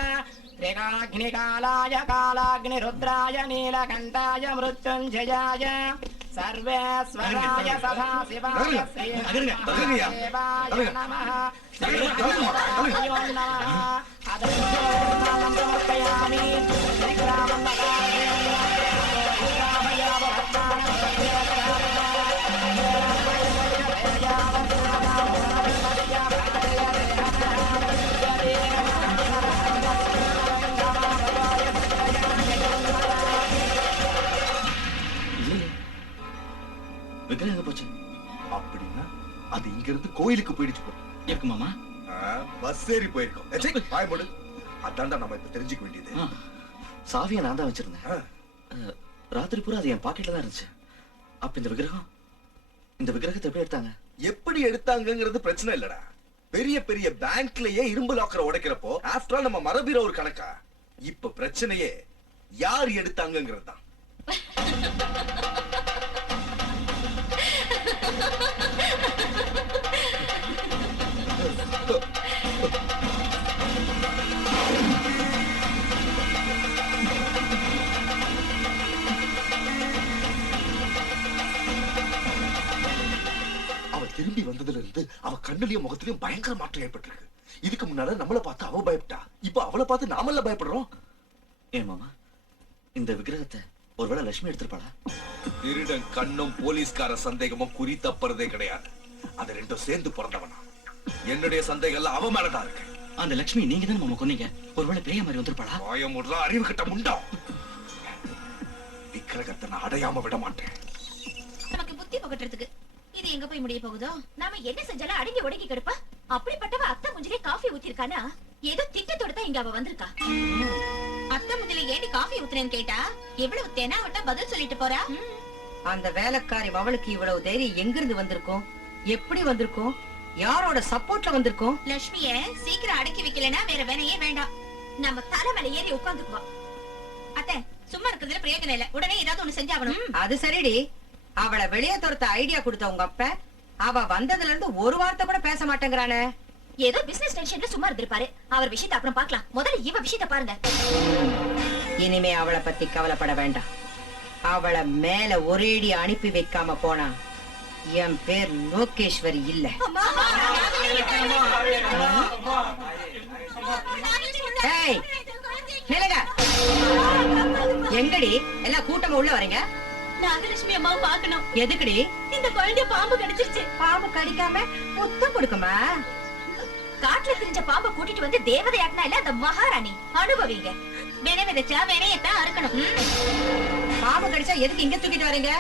त्रिकाग्निकालाय कालाग्निरुद्राय नीलकण्ठाय मृत्युञ्जयाय सर्वेश्वराय सदाशिवाय श्रीदेवाय नमः। समर्पयामि श्रीरामं விக்கிரகம் போச்சு. அப்படின்னா அது இங்க இருந்து கோயிலுக்கு போயிடுச்சு. இருக்கு மாமா. பஸ் ஏறி போயிருக்கோம். பாய் மூடு. அதான்டா நம்ம இப்ப தெரிஞ்சுக்க வேண்டியது. சாவியை நான் தான் வச்சிருந்தேன். ராத்திரி பூரா அது என் பாக்கெட்ல தான் இருந்துச்சு. அப்ப இந்த விக்கிரகத்தை எப்படி எடுத்தாங்க? எப்படி எடுத்தாங்கிறது பிரச்சனை இல்லடா. பெரிய பெரிய பேங்க்லயே இரும்பு லாக்கரை உடைக்கிறப்போ ஆஃப்டர் ஆல் நம்ம மரபீர ஒரு கணக்கா. இப்ப பிரச்சனையே யார் எடுத்தாங்கிறது தான். திரும்பி வந்ததுல இருந்து அவ கண்ணுலயும் முகத்திலயும் பயங்கர மாற்றம் ஏற்பட்டிருக்கு. இதுக்கு முன்னால நம்மள பார்த்து அவ பயப்பட்டா. இப்ப அவளை பார்த்து நாமல்ல பயப்படுறோம். ஏன் மாமா, இந்த விக்கிரகத்தை ஒருவேளை லட்சுமி எடுத்திருப்பாளா? திருடன் கண்ணும் போலீஸ்கார சந்தேகமும் குறி தப்புறதே கிடையாது. அது ரெண்டும் சேர்ந்து பிறந்தவனா. என்னுடைய சந்தேகம் அவ மேலதான் இருக்கு. அந்த லட்சுமி நீங்க தான் மாமா கொன்னீங்க. ஒருவேளை பேய மாதிரி வந்திருப்பாளா? வாயமுடலாம், அறிவு கிட்ட முண்டம். விக்கிரகத்தை நான் அடையாம விட மாட்டேன். நமக்கு புத்தி புகட்டுறதுக்கு இது எங்க போய் முடிய போகுதோ? நாம என்ன செஞ்சாலும் அடங்கி ஒடுங்கி கிடப்பா. அப்படிப்பட்டவ அத்தை முஞ்சிலே காஃபி ஊத்திருக்கானா? ஏதோ திட்டத்தோட தான் இங்க அவ வந்திருக்கா. அத்தை முந்தில ஏடி காஃபி ஊத்துறேன்னு கேட்டா எவ்வளவு தெனாவட்டா பதில் சொல்லிட்டு போறா. அந்த வேலைக்காரி அவளுக்கு இவ்வளவு தைரியம் எங்க இருந்து வந்திருக்கும்? எப்படி வந்திருக்கும்? யாரோட சப்போர்ட்ல வந்திருக்கும்? லட்சுமிய சீக்கிரம் அடக்கி வைக்கலனா வேற வேலையே வேண்டாம். நம்ம தலை மேல ஏறி உட்கார்ந்துக்குவா. அத்தை சும்மா இருக்கிறதுல பிரயோஜனம் இல்ல. உடனே ஏதாவது ஒண்ணு செஞ்சாகணும். அது சரிடி. அவளை வெளியே துரத்த ஐடியா கொடுத்த உங்க அப்ப அவ வந்ததுல இருந்து ஒரு வார்த்தை கூட பேச மாட்டேங்கிறானே. ஏதோ பிசினஸ் டென்ஷன்ல சும்மா இருந்திருப்பாரு. அவர் விஷயத்தை அப்புறம் பார்க்கலாம். முதல்ல இவ விஷயத்தை பாருங்க. இனிமே அவளை பத்தி கவலைப்பட வேண்டாம். அவளை மேல ஒரேடி அனுப்பி வைக்காம போனா என் பேர் லோகேஸ்வரி இல்ல. ஏய் நிலங்க, எங்கடி எல்லாம் கூட்டமா உள்ள வரீங்க? நாகலட்சுமி அம்மாவை பாக்கணும். எதுக்குடி? இந்த குழந்தைய பாம்பு கடிச்சிருச்சு. பாம்பு கடிக்காம முத்தம் கொடுக்குமா? காட்டுல திரிஞ்ச பாம்பை கூட்டிட்டு வந்து தேவதையாக்குனா இல்ல அந்த மகாராணி. அனுபவிங்க. வினை விதைச்சா வினையத்தான் அறுக்கணும். பாம்பு கடிச்சா எதுக்கு இங்க தூக்கிட்டு வரீங்க?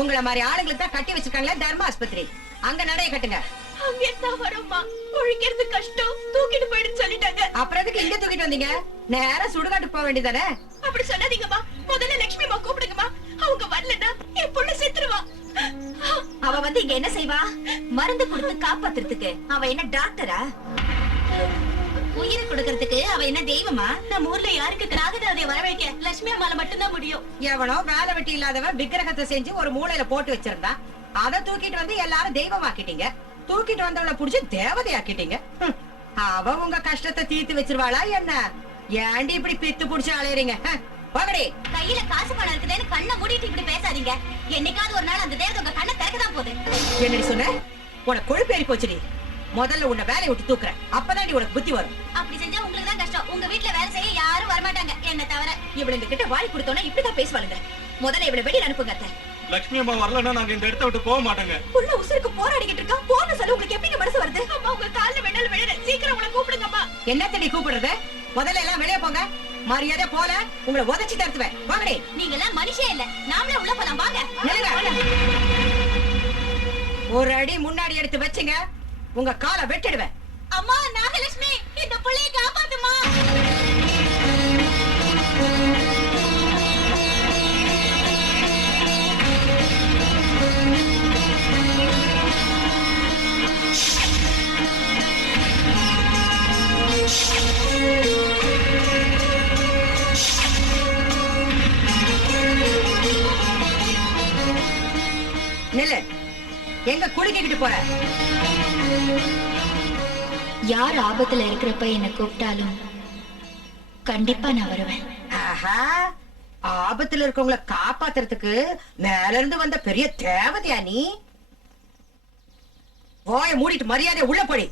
உங்களை மாதிரி ஆளுங்களுக்கு தான் கட்டி வச்சிருக்காங்களே தர்ம ஆஸ்பத்திரி. அங்க நடைய கட்டுங்க. அங்க தான் வரும்மா. ஒழிக்கிறது கஷ்டம். தூக்கிட்டு போயிடுன்னு சொல்லிட்டாங்க. அப்புறம் எதுக்கு இங்க தூக்கிட்டு வந்தீங்க? நேரா சுடுகாட்டுக்கு போக வேண்டியதானே? அப்படி சொல்லாதீங்கம்மா. முதல்ல லட்சுமி அம்மா கூப்பிடுங்கம்மா. அவங்க வரலன்னா என் புள்ள செத்துருவா. அவ வந்து இங்க என்ன செய்வா? மருந்து கொடுத்து காப்பாத்துறதுக்கு. அவ என்ன டாக்டரா? உயிரை கொடுக்கறதுக்கு அவ என்ன தெய்வமா? நம்ம ஊர்ல யாருக்கு நாகதேவதையை வரவேற்க லட்சுமி அம்மால மட்டும்தான் முடியும். எவனோ வேலை வெட்டி இல்லாதவன் விக்கிரகத்தை செஞ்சு ஒரு மூலையில போட்டு வச்சிருந்தா அதை தூக்கிட்டு வந்து எல்லாரும் தெய்வமாக்கிட்டீங்க. தூக்கிட்டு வந்தவளை புடிச்சு தேவதையாக்கிட்டீங்க. அவ உங்க கஷ்டத்தை தீர்த்து வச்சிருவாளா என்ன? ஏண்டி இப்படி பித்து புடிச்சு அலையறீங்க? போகடி. கையில காசு பணம் இருக்குதுன்னு கண்ணை மூடிட்டு இப்படி பேசாதீங்க. என்னைக்காவது ஒரு நாள் அந்த தேவதை உங்க கண்ணை திறக்கதான் போகுது. என்னடி சொன்ன? உனக்கு கொழுப்பு ஏறி போச்சுடி. முதல்ல உன்னை வேலையை விட்டு தூக்குறேன். அப்பதான் உனக்கு புத்தி வரும். அப்படி செஞ்சா உங்களுக்கு தான் கஷ்டம். உங்க வீட்டுல வேலை செய்ய யாரும் வரமாட்டாங்க என்ன தவிர. இவளுங்க கிட்ட வாய் கொடுத்தோன்னா இப்படிதான் பேசுவாளுங்க. முதல்ல இவளை வெளியில அனுப்புங்க அத்தை. லட்சுமி அம்மா வரலன்னா நாங்க இந்த இடத்தை விட்டு போக மாட்டோங்க. புள்ள உசுருக்கு போராடிக்கிட்டு இருக்கா. போன சொல்ல உங்களுக்கு எப்படிங்க மனசு வருது? அம்மா உங்க கால்ல வெண்ணல் விழுற. சீக்கிரம் உங்களை கூப்பிடுங்கம்மா. என்னத்தடி கூப்பிடுறது? முதல்ல எல்லாம் வெளியே போங்க. மரியாதை போல உங்களை உதச்சி தருத்துவேன். வாங்கடி. நீங்க எல்லாம் மனுஷே இல்ல. நாமளே உள்ள போலாம் வாங்க. ஒரு அடி முன்னாடி எடுத்து வச்சுங்க. உங்க காலை வெட்டிடுவேன். அம்மா நாகலட்சுமி இந்த புள்ளைய காப்பாத்துமா. எங்க குளிக்கிட்டு போற? யார் ஆபத்துல இருக்கிறப்ப என்ன கூப்பிட்டாலும் கண்டிப்பா நான் வருவேன். ஆஹா, ஆபத்துல இருக்கவங்கள காப்பாத்துறதுக்கு மேல இருந்து வந்த பெரிய தேவதையா நீ? வாய மூடிட்டு மரியாதை உள்ள போடி.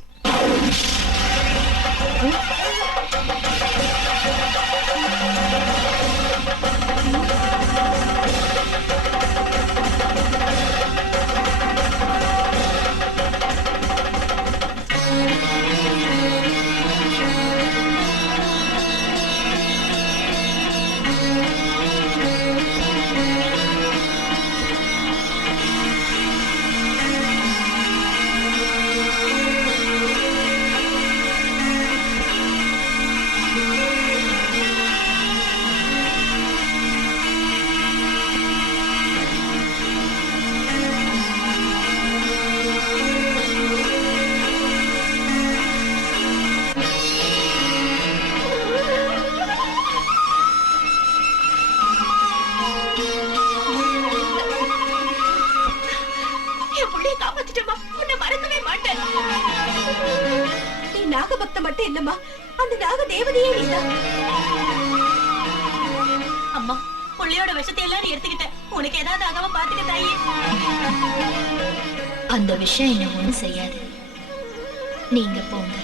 என் புள்ளைய காப்பாத்திட்டமா, உன்னை மறக்கவே மாட்டேன். நீ நாகபக்த மட்டும் இல்லம்மா, அந்த நாக தேவதையே நீதான். அம்மா, புள்ளையோட விஷத்தை எல்லாம் நீ எடுத்துக்கிட்ட. உனக்கு ஏதாவது ஆகாம பாத்துக்க தாயே. அந்த விஷயம் என்ன ஒண்ணும் செய்யாது. நீங்க போங்க.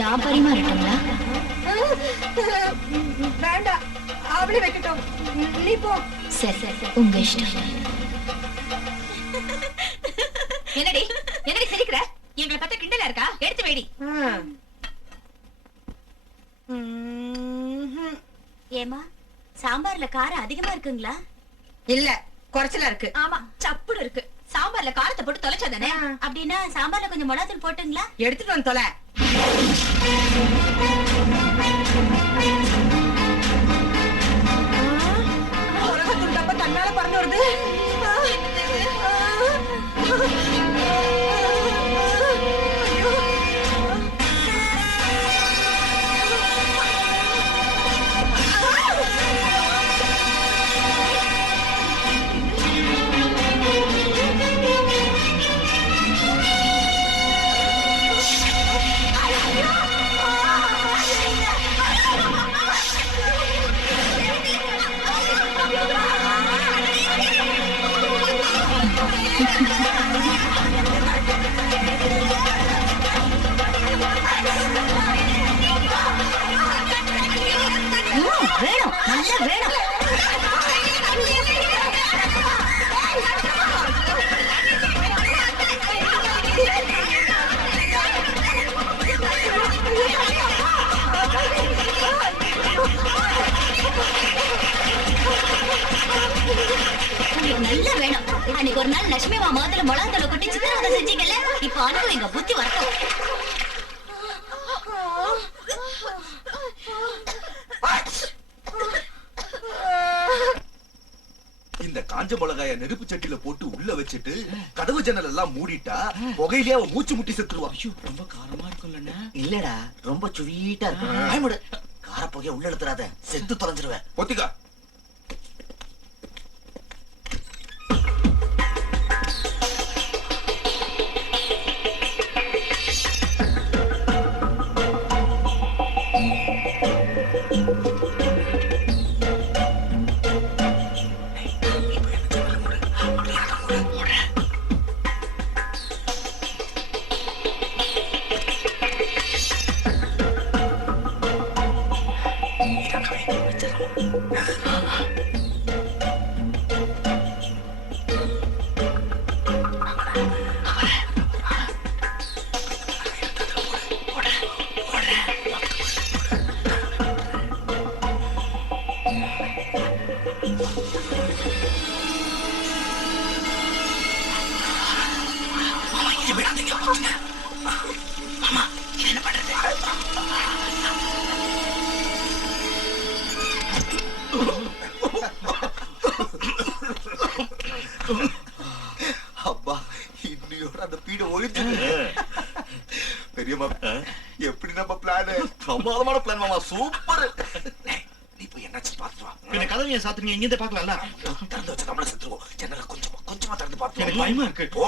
நான் பரிமாறட்டுங்களா? வேண்டாம், அவளே வைக்கட்டும். நீ போ. சரி, உங்க இஷ்டம். என்னடி என்னடி சிரிக்கிற? எங்களை பார்த்தா கிண்டலா இருக்கா? எடுத்து வைடி. ஏமா, சாம்பார்ல காரம் அதிகமா இருக்குங்களா? இல்ல, குறைச்சலா இருக்கு. ஆமா, சப்புடு இருக்கு. சாம்பார்ல காரத்தை போட்டு தொலைச்சாதானே? அப்படின்னா சாம்பார்ல கொஞ்சம் மிளகாத்தூள் போட்டுங்களா? எடுத்துட்டு வந்து தொலை. மிளகாத்தூள் டப்பா தன்னால பறந்து வருது. வேணும், நல்லா வேணும். நல்லா வேணும். அன்னைக்கு ஒரு நாள் லட்சுமி அம்மா முதல்ல மிளகாத்தூளை கொட்டி சித்திரவதை செஞ்சீங்கல்ல, இப்ப அனுபவிங்க, புத்தி வரட்டும். இந்த காஞ்ச மிளகாய நெருப்பு சட்டியில போட்டு உள்ள வச்சுட்டு கதவு ஜன்னல் எல்லாம் மூடிட்டா புகையிலே அவ மூச்சு முட்டி செத்துருவா. ரொம்ப காரமா இருக்கும்ல. இல்லடா ரொம்ப சுவீட்டா இருக்கும். கார புகைய உள்ள எடுத்துறாத, செத்து தொலைஞ்சிருவேன். பொத்திக்கா. அப்பா இன்னையோட அந்த பீட ஒழிச்சு. பெரியம்மா எப்படி நம்ம பிளான்? பிரமாதமான பிளான் மாமா, சூப்பர். நீ போய் என்னாச்சு பாத்துட்டு வா. இந்த கதவையை சாத்துறீங்க, இங்க இருந்து பாக்கலாம்ல. திறந்து வச்சு நம்மள செத்துருவோம். ஜன்னல கொஞ்சமா திறந்து பார்த்து. எனக்கு பயமா இருக்கு. போ.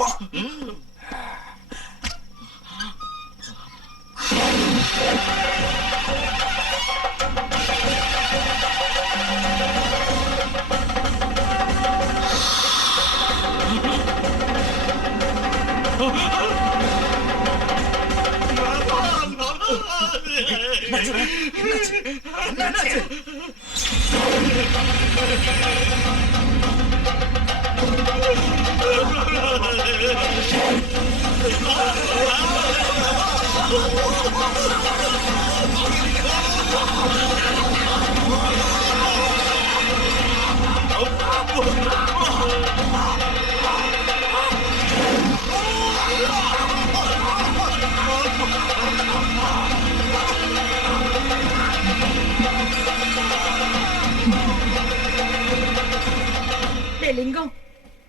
லிங்கம்,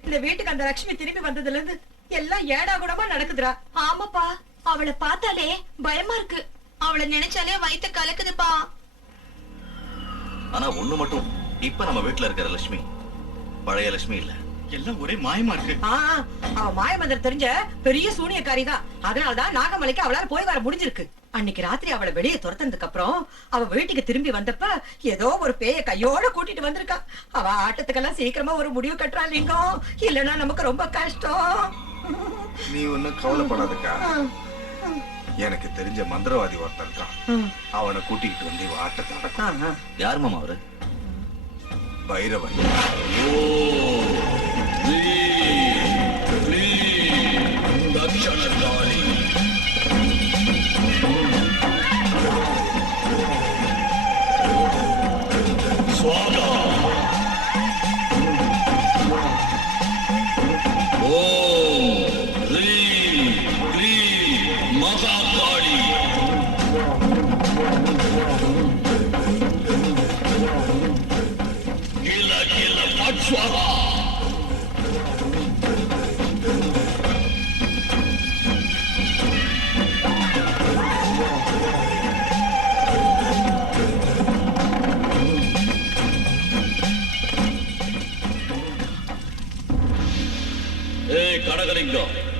இந்த வீட்டுக்கு அந்த லட்சுமி திரும்பி வந்ததுல இருந்து எல்லாம் ஏடா கூடமா நடக்குதுடா. ஆமாப்பா, அவளை பார்த்தாலே பயமா இருக்கு. அவளை நினைச்சாலே வயித்த கலக்குதுப்பா. ஆனா ஒண்ணு மட்டும், இப்ப நம்ம வீட்டுல இருக்கிற லட்சுமி பழைய லட்சுமி இல்ல. எல்லாம் ஒரே மாயமா இருக்கு. அவ மாயமந்திரம் தெரிஞ்ச பெரிய சூனியக்காரிதான். அதனாலதான் நாகமலைக்கு அவளால போய் வர முடிஞ்சிருக்கு. அன்னைக்கு ராத்திரி அவளை வெளியே துரத்ததுக்கு அப்புறம் அவ வீட்டுக்கு திரும்பி வந்தப்ப ஏதோ ஒரு பேய கையோட கூட்டிட்டு வந்திருக்கா. அவ ஆட்டத்துக்கெல்லாம் சீக்கிரமா ஒரு முடிவு கட்டுறா லிங்கம், இல்லன்னா நமக்கு ரொம்ப கஷ்டம். நீ ஒன்னும் கவலைப்படாதக்கா. எனக்கு தெரிஞ்ச மந்திரவாதி ஒருத்தன் இருக்கான். அவனை கூட்டிக்கிட்டு வந்து ஆட்டத்தை நடக்கும். யார் மாமா அவரு? பைரவன்.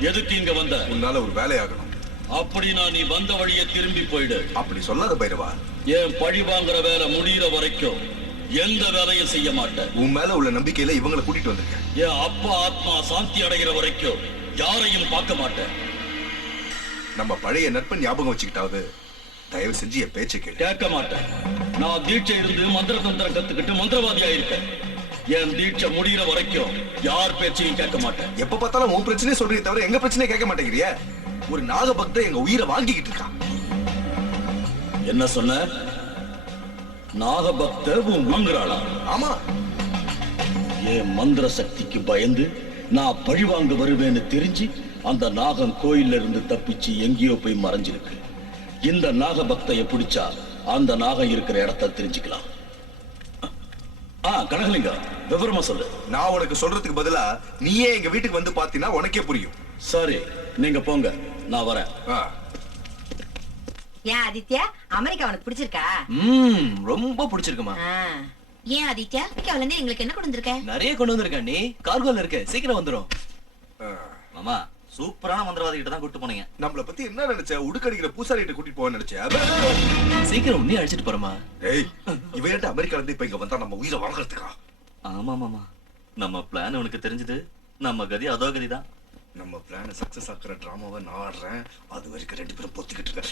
எதுக்கு இங்க வந்த? உன்னால ஒரு வேலையாகணும். அப்படின்னா நீ வந்த வழியே திரும்பி போயிடு. அப்படி சொல்லாத பைரவா. ஏன் பழி வாங்குற வேலை முடிகிற வரைக்கும் எந்த வேலையும் செய்ய மாட்டேன். உன் மேல உள்ள நம்பிக்கையில இவங்களை கூட்டிட்டு வந்திருக்கேன். என் அப்பா ஆத்மா சாந்தி அடைகிற வரைக்கும் யாரையும் பார்க்க மாட்டேன். நம்ம பழைய நட்பை ஞாபகம் வச்சுக்கிட்டாவது தயவு செஞ்சு என் பேச்சை கேளு. கேட்க மாட்டேன். நான் தீட்சை இருந்து மந்திர தந்திரம் கத்துக்கிட்டு மந்திரவாதியா இருக்கேன். என் தீட்சை முடிகிற வரைக்கும் யார் பேச்சையும் கேட்க மாட்டேன். எப்ப பார்த்தாலும் உன் பிரச்சனையே சொல்றீங்க தவிர எங்க பிரச்சனையை கேட்க மாட்டேங்கிறிய. ஒரு நாகபக்தன் எங்க உயிரை வாங்கிக்கிட்டு இருக்கான். என்ன சொன்ன? நாகபக்தர் உன் வாங்குறாளா? ஆமா. என் மந்திர சக்திக்கு பயந்து நான் பழிவாங்க வருவேன்னு தெரிஞ்சு அந்த நாகம் கோயில்ல இருந்து தப்பிச்சு எங்கேயோ போய் மறைஞ்சிருக்கு. இந்த நாக பக்தைய பிடிச்சா அந்த நாகம் இருக்கிற இடத்த தெரிஞ்சுக்கலாம். கனகலிங்கம், விவரமா சொல்லு. நான் உனக்கு சொல்றதுக்கு பதிலா நீயே எங்க வீட்டுக்கு வந்து பாத்தீங்கன்னா உனக்கே புரியும். சரி, நீங்க போங்க, நான் வரேன். ஏன் ஆதித்யா, அமெரிக்கா உனக்கு பிடிச்சிருக்கா? ரொம்ப பிடிச்சிருக்குமா. ஏன் ஆதித்யா, அமெரிக்கால இருந்து எங்களுக்கு என்ன கொண்டு வந்திருக்க? நிறைய கொண்டு வந்திருக்க. நீ கார்கோல இருக்க, சீக்கிரம் வந்துரும். மாமா, சூப்பரான மந்திரவாதி கிட்ட தான் கூட்டு போனீங்க. நம்மள பத்தி என்ன நினைச்ச? உடுக்கடிக்கிற பூசாரி கிட்ட கூட்டிட்டு போக நினைச்ச? சீக்கிரம் உன்னையும் அழைச்சிட்டு போறமா. ஏய், இவன் அமெரிக்கால இருந்து இப்ப இங்க வந்தா நம்ம உயிரை வாங்குறதுக்கா? ஆமா மாமா, நம்ம பிளான் உனக்கு தெரிஞ்சது. நம்ம கதி அதோ கதிதான். நம்ம பிளான் சக்சஸ் ஆக்குற டிராமாவை நான் ஆடுறேன். அது வரைக்கும் ரெண்டு பேரும் பொத்திக்கிட்டு இருக்க.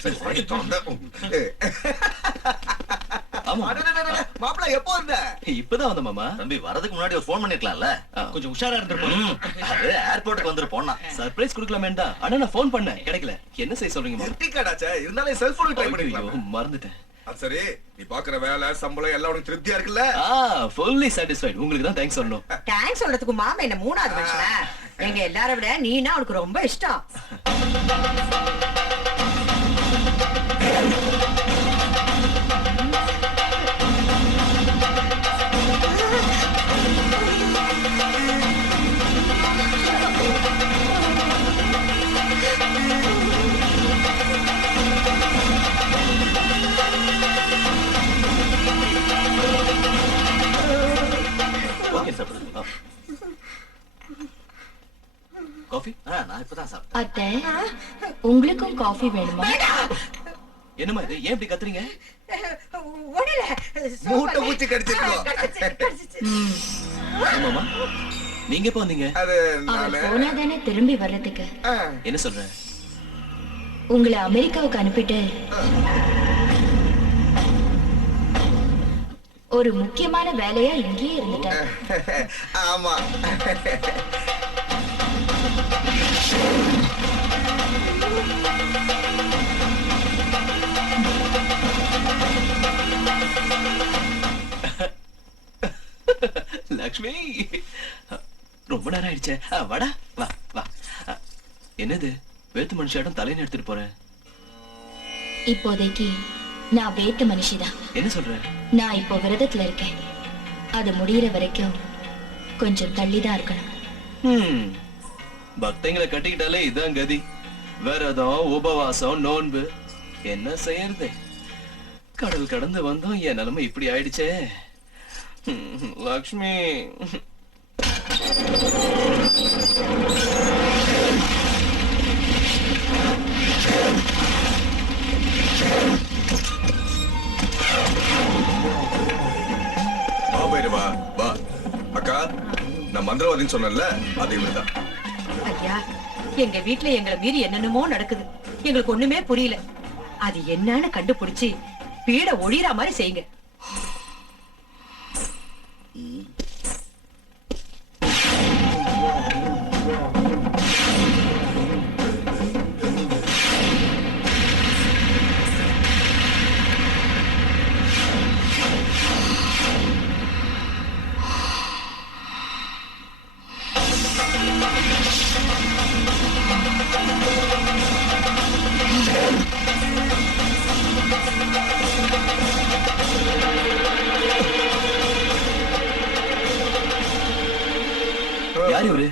மாப்பிள எப்போ வந்த? இப்பதான் வந்த மாமா. தம்பி, வரதுக்கு முன்னாடி ஒரு போன் பண்ணிருக்கலாம்ல. கொஞ்சம் உஷாரா இருந்திருப்போம். அது ஏர்போர்ட்டுக்கு வந்துருப்போம்னா சர்ப்ரைஸ் கொடுக்கலாமேண்டா. ஆனா நான் போன் பண்ணேன், கிடைக்கல. என்ன செய்ய சொல்றீங்க? இருந்தாலும் செல்போன் ட்ரை பண்ணிக்கலாம். மறந்துட்டேன். சரி, நீ பாக்குற வேலை சம்பளம் எல்லாம் உனக்கு திருப்தியா இருக்குல்ல? Fully satisfied. உங்களுக்கு தான் தேங்க்ஸ் சொல்லணும். தேங்க்ஸ் சொல்றதுக்கு மாமா என்ன மூணாவது மனுஷனா? எங்க எல்லாரை விட நீனா உனக்கு ரொம்ப இஷ்டம். காஃபி? நான் இப்பதான் சாப்பிட்டேன். அத்தை, உங்களுக்கும் காஃபி வேணுமா? என்னமா இது? ஏன் இப்படி கத்துறீங்க? மூட்டை பூச்சி கடிச்சிருக்கோம். மாமா, நீங்க எப்ப வந்தீங்க? அவர் போனாதானே திரும்பி வர்றதுக்கு. என்ன சொல்ற? உங்களை அமெரிக்காவுக்கு அனுப்பிட்டு ஒரு முக்கியமான வேலையா இங்கேயே இருந்துட்டார். ஆமா. லக்ஷ்மி, ரொம்ப நேரம் ஆயிடுச்சே. வாடா, வா வா. என்னது வேத்து மனுஷியாட்டம் தலையில எடுத்துட்டு போறேன்? இப்போதைக்கு நான் வேத்து மனுஷிதான். என்ன சொல்ற? நான் இப்போ விரதத்துல இருக்கேன். அது முடியற வரைக்கும் கொஞ்சம் தள்ளிதான் இருக்கணும். பக்தங்களை கட்டிக்கிட்டாலே இதான் கதி. விரதம், உபவாசம், நோன்பு. என்ன செய்யறது? கடல் கடந்து வந்தோம், என் நிலைமை இப்படி ஆயிடுச்சே. லக்ஷ்மி, வா வா. அக்கா, நான் மந்திரவாதின்னு சொன்னேன்ல, அது இவருதான். ஐயா, எங்க வீட்டுல எங்களை மீறி என்னென்னமோ நடக்குது. எங்களுக்கு ஒண்ணுமே புரியல. அது என்னன்னு கண்டுபிடிச்சு பீட ஒழிற மாதிரி செய்யுங்க. யார் இவரு?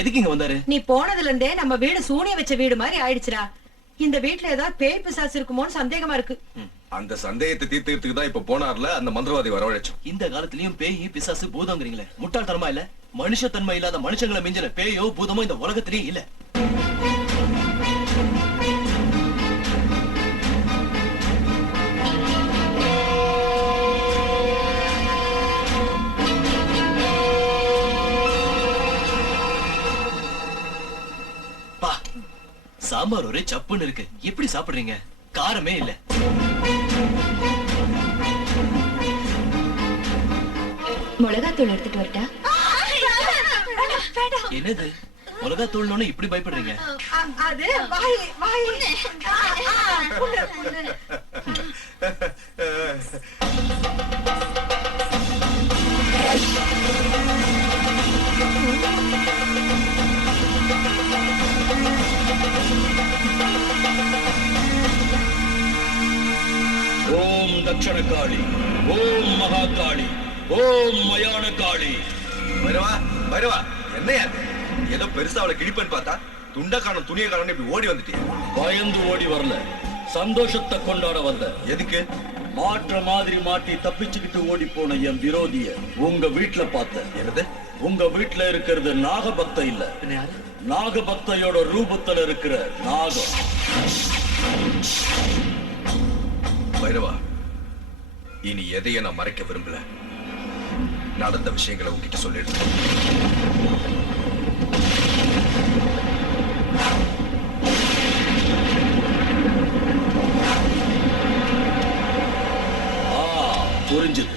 எதுக்கு இங்க வந்தாரு? நீ போனதுல இருந்தே நம்ம வீடு சூனிய வச்ச வீடு மாதிரி ஆயிடுச்சுடா. இந்த வீட்டுல ஏதாவது பேய் பிசாசு இருக்குமோன்னு சந்தேகமா இருக்கு. அந்த சந்தேகத்தை தீர்த்துக்கிறதுக்கு தான் இப்ப போனார்ல அந்த மந்திரவாதி வரவழைச்சோம். இந்த காலத்திலயும் பேய், பிசாசு, பூதங்கிறீங்களே, முட்டாள்தனமா இல்ல? மனுஷத்தன்மை இல்லாத மனுஷங்களை மிஞ்சின பேயோ பூதமோ இந்த உலகத்திலேயே இல்ல. சாம்பார் ஒரே சப்புன்னு இருக்கு. எப்படி சாப்பிடுறீங்க? காரமே இல்ல. மிளகாத்தூள் எடுத்துட்டு வரட்டா? என்னது மிளகாத்தூள்னு இப்படி பயப்படுறீங்க? அது வாய் வாய். காளி, ஓம் மகாகாளி, ஓம் மயான காளி. பைரவா பைரவா, என்னையா இது? ஏதோ பெருசா அவளை கிழிப்பன்னு பார்த்தா துண்ட காணும் துணியை காணும் இப்படி ஓடி வந்துட்டீங்க. பயந்து ஓடி வரல, சந்தோஷத்தை கொண்டாட வந்த. எதுக்கு? மாற்ற மாதிரி மாட்டி தப்பிச்சுக்கிட்டு ஓடி போன என் விரோதிய உங்க வீட்டுல பார்த்த. என்னது? உங்க வீட்டுல இருக்கிறது நாகபக்த இல்ல, நாகபக்தையோட ரூபத்துல இருக்கிற நாகம். பைரவா, இனி எதையும் நான் மறைக்க விரும்பல. நடந்த விஷயங்களை உங்ககிட்ட சொல்லிடுறேன். புரிஞ்சுது.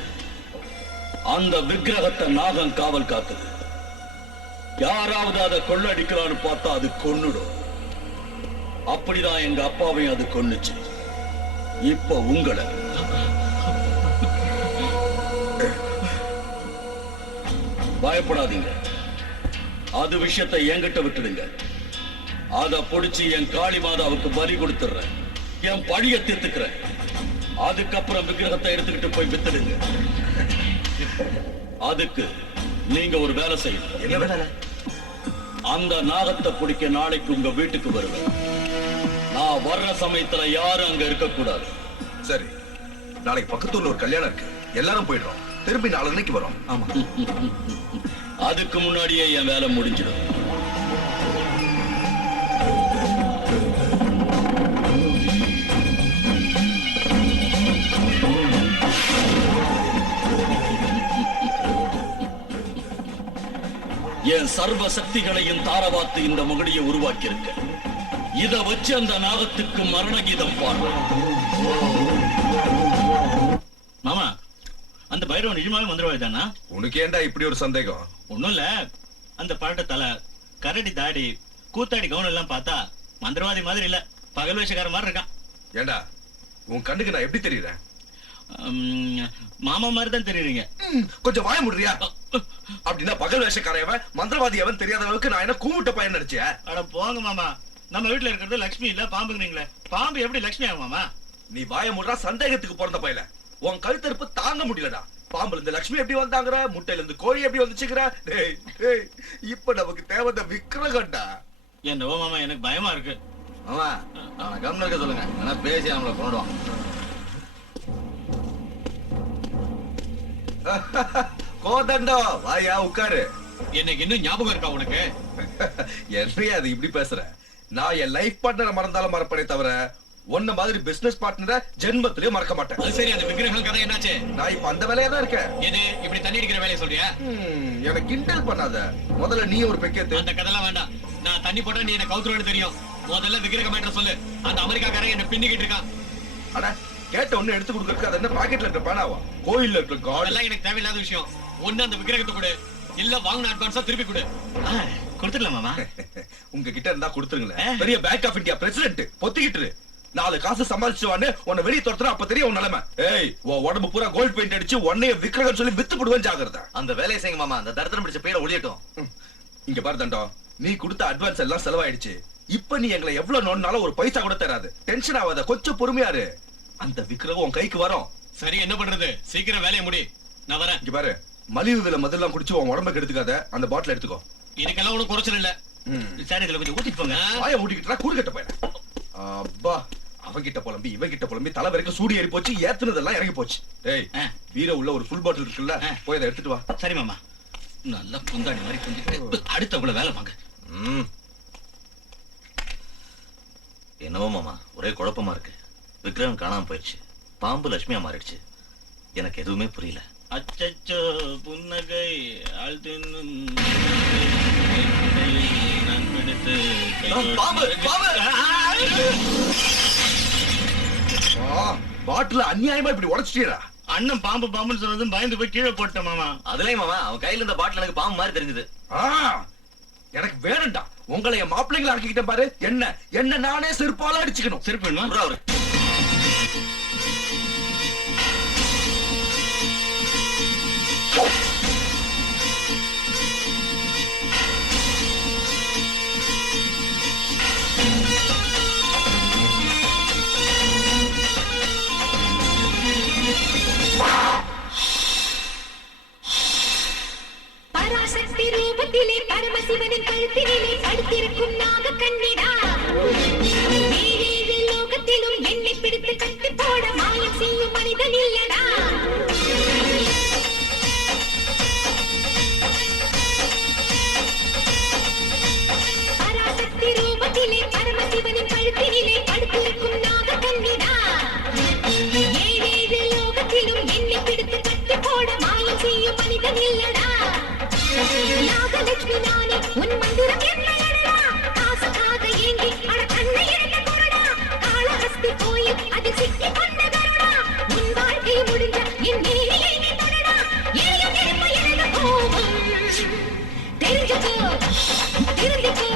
அந்த விக்கிரகத்தை நாகம் காவல் காக்குது. யாராவது அதை கொள்ளடிக்கலான்னு பார்த்தா அது கொன்னுடும். அப்படிதான் எங்க அப்பாவையும் அது கொன்னுச்சு. இப்ப உங்களை பயப்படாதீங்க. அது விஷயத்தை என்கிட்ட விட்டுடுங்க. அத புடிச்சு என் காளி மாதாவுக்கு பலி கொடுத்துறேன். என் பழிய தீர்த்துக்கிறேன். அதுக்கப்புறம் விக்கிரகத்தை எடுத்துக்கிட்டு போய் வித்துடுங்க. அதுக்கு நீங்க ஒரு வேலை செய்யணும். என்ன வேலை? அந்த நாகத்தை பிடிக்க நாளைக்கு உங்க வீட்டுக்கு வருவேன். நான் வர்ற சமயத்துல யாரும் அங்க இருக்க கூடாது. சரி, நாளைக்கு பக்கத்தூர்ல ஒரு கல்யாணம் இருக்கு, எல்லாரும் போயிடுறோம். திருப்பி நாளைக்கு வரோம். ஆமா. அதுக்கு முன்னாடியே என் வேலை முடிஞ்சிடும். என் சர்வ சக்திகளையும் தாரவாத்து இந்த முகடியை உருவாக்கி இருக்க. இத வச்சு அந்த நாகத்துக்கு மரண கீதம் பாடுற. மாமா, அந்த பைரவன் நிஜமாவே மந்திரவாதிதானா? உனக்கு ஏண்டா இப்படி ஒரு சந்தேகம்? ஒண்ணும் இல்ல, அந்த பழட்ட தலை, கரடி தாடி, கூத்தாடி கவுன் எல்லாம் பார்த்தா மந்திரவாதி மாதிரி இல்ல, பகல் வேஷக்கார மாதிரி இருக்கான். ஏண்டா, உன் கண்ணுக்கு நான் எப்படி தெரியுறேன்? மாமா மாதிரி தான் தெரியுறீங்க. கொஞ்சம் வாய முடியா? அப்படின்னா பகல் வேஷக்காரையவன் மந்திரவாதி அவன் தெரியாத அளவுக்கு நான் என்ன கூமுட்ட பையன் நினைச்சேன். அட போங்க மாமா, நம்ம வீட்டுல இருக்கிறது லட்சுமி இல்ல பாம்புங்கிறீங்களே, பாம்பு எப்படி லட்சுமி ஆகும் மாமா? நீ வாய முடுறா, சந்தேகத்துக்கு பிறந்த பையல. உன் கழுத்தறுப்பு தாங்க முடியலடா. பாம்புல இருந்து லட்சுமி எப்படி வந்தாங்கற, முட்டையில இருந்து கோழி எப்படி வந்துச்சுங்கற. டேய் டேய், இப்ப நமக்கு தேவத விக்கிரகம்டா. என்னவோ மாமா, எனக்கு பயமா இருக்கு. மாமா, அவனை கவனம் இருக்க சொல்லுங்க, ஆனா பேசி அவங்கள கொண்டுடுவான். கோதண்டோ, வாயா உட்காரு. எனக்கு இன்னும் ஞாபகம் இருக்கா உனக்கு? என்னையா அது இப்படி பேசுற? நான் என் லைஃப் பார்ட்னரை மறந்தாலும் மறப்பனே தவிர உன்ன மாதிரி பிசினஸ் பார்ட்னரை ஜென்மத்திலே மறக்க மாட்டேன். அது சரி, அந்த விக்கிரகம் கதை என்னாச்சு? நான் இப்ப அந்த வேலையா தான் இருக்கேன். எது இப்படி தண்ணி அடிக்கிற வேலையை சொல்றியா? எனக்கு கிண்டல் பண்ணாத. முதல்ல நீ ஒரு பெக்கேத்து. அந்த கதைலாம் வேண்டாம். நான் தண்ணி போட்டா நீ என்ன கவுத்துருவேன்னு தெரியும். முதல்ல விக்கிரகம் மேட்டர் சொல்லு. அந்த அமெரிக்காக்காரன் என்ன பின்னிக்கிட்டு இருக்கான். அட, கேட்ட ஒண்ணு எடுத்து கொடுக்கறதுக்கு அது என்ன பாக்கெட்ல இருக்க பேனாவா? கோயில்ல இருக்க காட். அதெல்லாம் எனக்கு தேவையில்லாத விஷயம். ஒண்ணு அந்த விக்கிரகத்தை கொடு, இல்ல வாங்கின அட்வான்ஸா திருப்பி கொடு. கொடுத்துடலாம் மாமா. உங்க கிட்ட இருந்தா கொடுத்துருங்களேன். பெரிய பேங்க் ஆஃப் இந்தியா பிரசிடென்ட் பொத்திக்கிட்டு 4 காசு சம்பாதிச்சுவான்னு உன்னை வெளியே துரத்துறா, அப்ப தெரியும் உன் நிலைமை. ஏய், உன் உடம்பு பூரா கோல்ட் பெயிண்ட் அடிச்சு உன்னைய விக்கிரகம் சொல்லி வித்து போடுவேன், ஜாகிரதை. அந்த வேலையை செய்யுங்க மாமா, அந்த தரித்திரம் பிடிச்ச பேரை ஒளியட்டும். இங்க பாரு தண்டம், நீ கொடுத்த அட்வான்ஸ் எல்லாம் செலவாயிடுச்சு. இப்ப நீ எங்களை எவ்வளவு நோண்டாலும் ஒரு பைசா கூட தராது. டென்ஷன் ஆகாத, கொஞ்சம் பொறுமையா இரு. அந்த விக்கிரகம் உன் கைக்கு வரும். சரி, என்ன பண்றது? சீக்கிரம் வேலையை முடி, நான் வரேன். இங்க பாரு, மலிவு விலை மதெல்லாம் குடிச்சு உன் உடம்புக்கு எடுத்துக்காத. அந்த பாட்டில் எடுத்துக்கோ. இதுக்கெல்லாம் ஒன்றும் குறைச்சல் இல்ல. சரி, இதுல கொஞ்சம் ஊத்திட்டு போங்க. வாயை ஊட்டிக்கிட்டா கூறுகட்ட போயிட. அப்பா, அவங்கிட்ட புலம்பி இவங்கிட்ட புலம்பி தலை வரைக்கும் சூடி ஏறி போச்சு. ஏத்துனதெல்லாம் இறங்கி போச்சு. ஏய், வீர உள்ள ஒரு ஃபுல் பாட்டில் இருக்குல்ல, போய் அதை எடுத்துட்டு வா. சரி மாமா. நல்லா குந்தாடி மாதிரி குந்திட்டு அடுத்தவங்கள வேலை வாங்க. என்னவோ மாமா, ஒரே குழப்பமா இருக்கு. விக்ரம் காணாம போயிடுச்சு, பாம்பு லட்சுமியா மாறிடுச்சு. எனக்கு எதுவுமே புரியல. அச்சச்சோ, புன்னகை பாட்டில அநியாயமா இப்படி உடைச்சிட்டீரா? அண்ணன் பாம்பு பாம்புன்னு சொன்னதும் பயந்து போய் கீழே போட்டேன் மாமா. அதுலயும் மாமா, அவன் கையில இருந்த பாட்டில் எனக்கு பாம்பு மாதிரி தெரிஞ்சது. எனக்கு வேணும்டா. உங்களை என் மாப்பிள்ளைங்களை ஆக்கிக்கிட்டேன் பாரு. என்ன நானே செருப்பால அடிச்சுக்கணும். செருப்பு வேணுமா? அவரு பராசக்தி ரூபத்திலே பரமசிவனின் கழுத்தினிலே படுத்திருக்கும் நாக கண்ணிடா ஏழேழு லோகத்திலும் என்னை பிடித்து கட்டி போட மாயம் செய்யும் மனிதன் இல்லடா பராசக்தி ரூபத்திலே பரமசிவனின் கழுத்தினிலே படுத்திருக்கும் நாக கண்ணிடா ஏழேழு லோகத்திலும் என்னை பிடித்து கட்டி போட மாயம் செய்யும் மனிதன் இல்லடா நாகலட்சுமி நானே உன் மந்திரம் என்னடா காசுக்காக ஏங்கி அட கண்ணை எடுத்து கொடடா காளஹஸ்தி கோயில் அதில் சிக்கி கொண்ட கருடா உன் வாழ்க்கை முடிஞ்ச என் மேனியை நீ தொடடா எரியும் நெருப்பு எழுத கோபம் தெரிஞ்சுக்கோ திருந்திக்கோ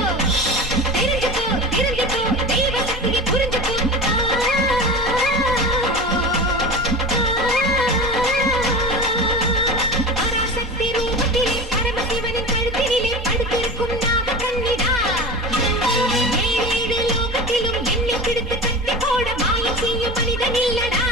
தெரிஞ்சுக்கோ திருந்திக்கோ தெய்வ சக்தியை புரிஞ்சுக்கோ பராசக்தி ரூபத்திலே பரமசிவனின் கழுத்தினிலே படுத்திருக்கும் நாக கண்ணிடா ஏழேழு லோகத்திலும் என்னை பிடித்து கட்டி போட மாயம் செய்யும் மனிதன் இல்லடா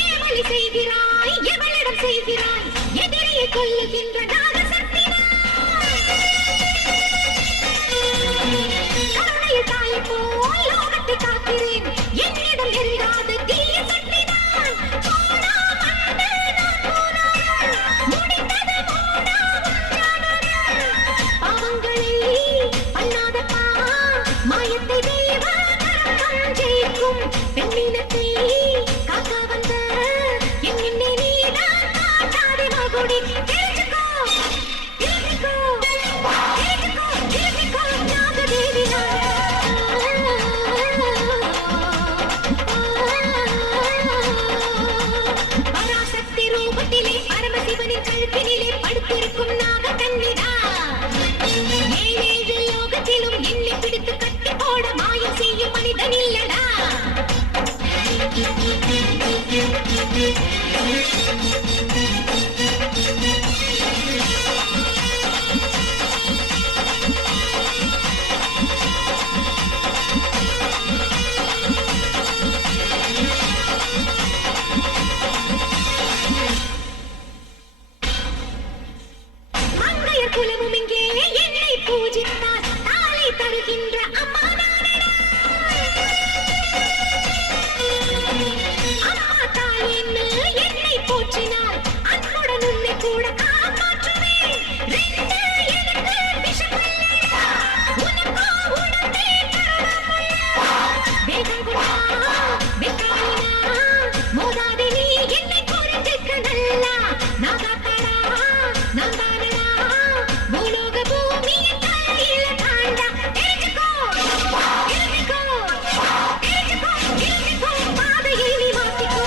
ஏவலி செய்கிறாய் எவளிடம் செய்கிறாய் எதிரியை கொல்லுகின்ற நாகசக்திதான் கருணையில் தாயை போல் லோகத்தை காக்கிறேன் என்னிடம் நெருங்காத தீய சக்திதான் போனா வந்து நான் போனாலும் முடிந்தது போனா பாவங்களை பண்ணாதப்பா மாயத்தை தெய்வ கரம் ஜெயிக்கும் பெண்ணினத்தை காக்க வந்த என் என்னை நீதான் காட்டாதே மகுடி தெரிஞ்சுக்கோ தெரிஞ்சுக்கோ தெரிஞ்சுக்கோ தெரிஞ்சுக்கோ நாகதேவி பராசக்தி ரூபத்திலே பரமசிவனின் கழுத்தினிலே படுத்திருக்கும் நாக கண்ணிடா ஏழேழு லோகத்திலும் என்னை பிடித்து கட்டி போட மாயம் செய்யும் மனிதன் இல்லடா மங்கையர் குலமும் இங்கே என்னை பூஜித்தார் தாலி தருகின்ற அம்மா நானடா அம்மா தாயேன்னு என்னை போற்றினார் அன்புடன் உன்னை கூட காப்பாற்றுவேன் ரெண்டு எனக்கு விஷமில்லையா உனக்கோ உணர்ந்தே தரணுமில்லையா வேகம் கொண்டா வெக்காயினா மோதாதே நீ என்னை புரிஞ்சுக்க நல்லா நாகாத்தாடா நான் தானடா பூலோக பூமியின் தலையில தாண்டா தெரிஞ்சுக்கோ தெரிஞ்சுக்கோ தெரிஞ்சுக்கோ தெரிஞ்சுக்கோ பாதையை நீ மாத்திக்கோ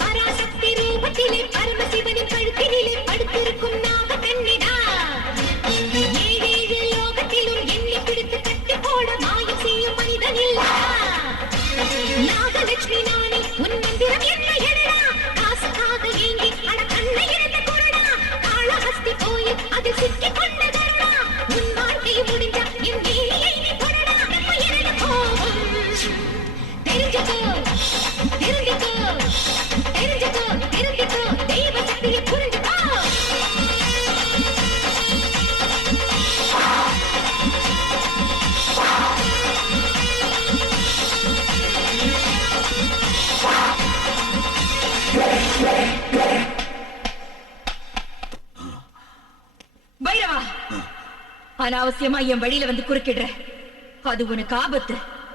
பராசக்தி ரூபத்திலே பரமசிவனின் கழுத்தினிலே படுத்திருக்கும் நாக கண்ணிடா ஏழேழு லோகத்திலும் என்னை பிடித்து கட்டி போட மாயம் செய்யும் மனிதன் இல்லடா நாகலட்சுமி நானே உன் மந்திரம் என்ன எழுடா காசுக்காக ஏங்கி அட கண்ணை எடுத்து கொடடா காளஹஸ்தி கோயில் அதில் சிக்கி கொண்ட கருடா உன் வாழ்க்கை முடிஞ்ச என் மேனியை நீ தொடடா இப்ப எனது கோபம் தெரிஞ்சுக்கோ தெரிஞ்சுக்கோ தெரிஞ்சுக்கோ தெரிஞ்சுக்கோ தெய்வ சக்தியை புரிஞ்சுக்கோ பைரவா அனாவசியமா என் வழியில வந்து குறுக்கிடுற அது உனக்கு ஆபத்து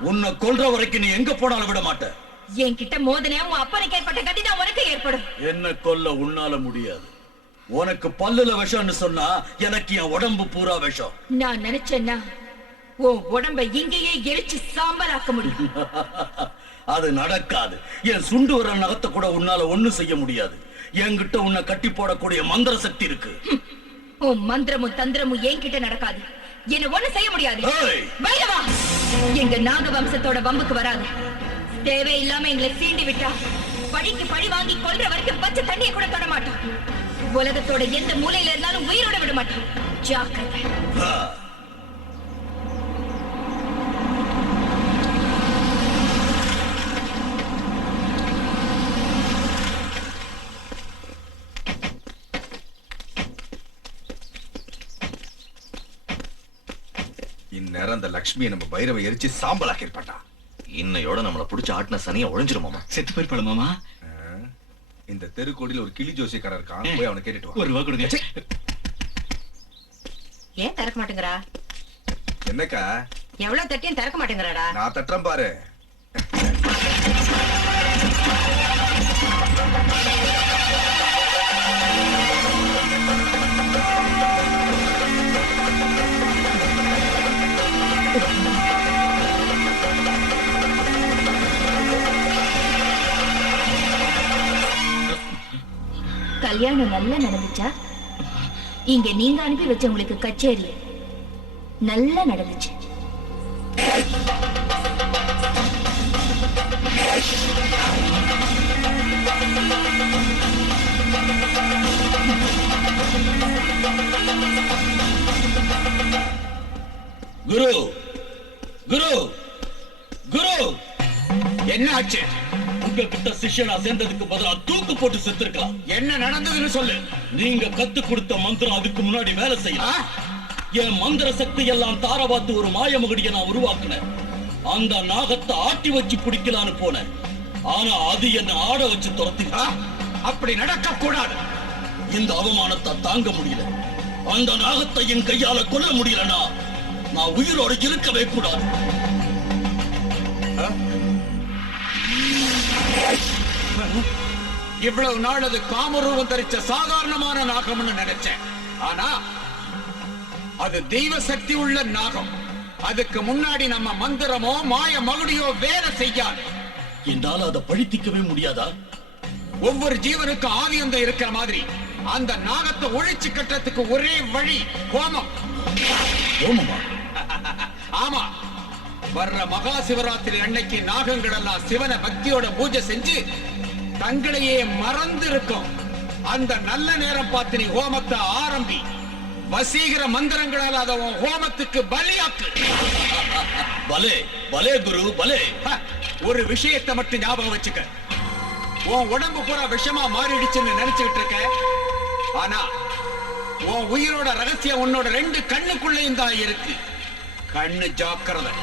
உன்னை கொல்ற வரைக்கும் நீ எங்க போனாலும் விட மாட்ட என்கிட்ட மோதனே உன் அப்பனுக்கு ஏற்பட்ட கதி தான் உனக்கு ஏற்படும் என்ன கொல்ல உன்னால முடியாது உனக்கு பல்லுல விஷம்னு சொன்னா எனக்கு என் உடம்பு பூரா விஷம். நான் நினைச்சேன்னா உன் உடம்ப இங்கேயே எரிச்சு சாம்பலாக்க முடியும். அது நடக்காது. என் சுண்டு வர நகத்தை கூட உன்னால ஒண்ணும் செய்ய முடியாது. என்கிட்ட உன்னை கட்டி போடக்கூடிய மந்திர சக்தி இருக்கு. உன் மந்திரமும் தந்திரமும் என்கிட்ட நடக்காது. என்ன ஒண்ணு செய்ய முடியாது. பைரவா, எங்க நாக வம்சத்தோட வம்புக்கு வராது. தேவையில்லாம எங்களை சீண்டி விட்டா பழிக்கு பழி வாங்கி கொல்ற வரைக்கும் பச்சை தண்ணியை கூட தொட மாட்டோம். உலகத்தோட எந்த மூலையில இருந்தாலும் உயிரோட விட மாட்டோம். ஜாக்கிரதை. இந்நேரம் அந்த லட்சுமியை நம்ம பைரவை எரிச்சு சாம்பலாக்கி இருப்பாட்டா. இன்னையோட நம்மளை பிடிச்ச ஆட்டின சனியை ஒழிஞ்சிருமாமா. செத்து போயிருப்பாள் மாமா. இந்த தெருக்கோடியில் ஒரு கிளி ஜோசியக்காரர் இருக்கான், போய் அவனை கேட்டுட்டு வா. ஒரு ரூபா கொடுங்க. ஏன் திறக்க மாட்டேங்கிறா? என்னக்கா எவ்வளவு தட்டியும் திறக்க மாட்டேங்கிறாடா? நான் தட்டுறேன் பாரு. கல்யாணம் நல்லா நடந்துச்சா? இங்க நீங்க அனுப்பி வச்ச உங்களுக்கு கச்சேரி நல்லா நடந்துச்சு. குரு குரு குரு, என்ன ஆச்சு? உங்ககிட்ட சிஷ்யனா சேர்ந்ததுக்கு பதிலா தூக்கு போட்டு செத்துருக்கலாம். என்ன நடந்ததுன்னு சொல்லு. நீங்க கத்து கொடுத்த மந்திரம் அதுக்கு முன்னாடி வேலை செய்யலாம். என் மந்திர சக்தி எல்லாம் தாரவாத்து ஒரு மாயமகுடியை நான் உருவாக்குனேன். அந்த நாகத்தை ஆட்டி வச்சு பிடிக்கலான்னு போனேன். ஆனா அது என்ன ஆட வச்சு துரத்தி. அப்படி நடக்க கூடாது. இந்த அவமானத்தை தாங்க முடியல. அந்த நாகத்தை என் கையால கொல்ல முடியலனா நான் உயிரோட இருக்கவே கூடாது. இவ்வளவு நாள் அது காமரூபம் தரிச்ச சாதாரணமான நாகம்னு நினைச்சேன். ஆனா அது தெய்வ சக்தி உள்ள நாகம். அதுக்கு முன்னாடி நம்ம மந்திரமோ மாய மகுடியோ வேலை செய்யாது. என்னால அதை பழித்திக்கவே முடியாதா? ஒவ்வொரு ஜீவனுக்கும் ஆதியந்தம் இருக்கிற மாதிரி அந்த நாகத்தை ஒழிச்சு கட்டுறதுக்கு ஒரே வழி ஹோமம். ஹோமமா? ஆமா. வர்ற மகா சிவராத்திரி அன்னைக்கு நாகங்கள் எல்லாம் சிவனை பக்தியோட பூஜை செஞ்சு தங்களையே மறந்து இருக்கும். அந்த நல்ல நேரம் பார்த்து நீ ஹோமத்தை ஆரம்பி. வசீகர மந்திரங்களால் அதை ஹோமத்துக்கு பலியாக்கு. பலே பலே குரு பலே. ஒரு விஷயத்தை மட்டும் ஞாபகம் வச்சுக்க. உன் உடம்பு பூரா விஷமா மாறிடுச்சுன்னு நினைச்சுக்கிட்டு இருக்க. ஆனா உன் உயிரோட ரகசியம் உன்னோட 2 கண்ணுக்குள்ளேயும் தான் இருக்கு. கண்ணு ஜாக்கிரதை.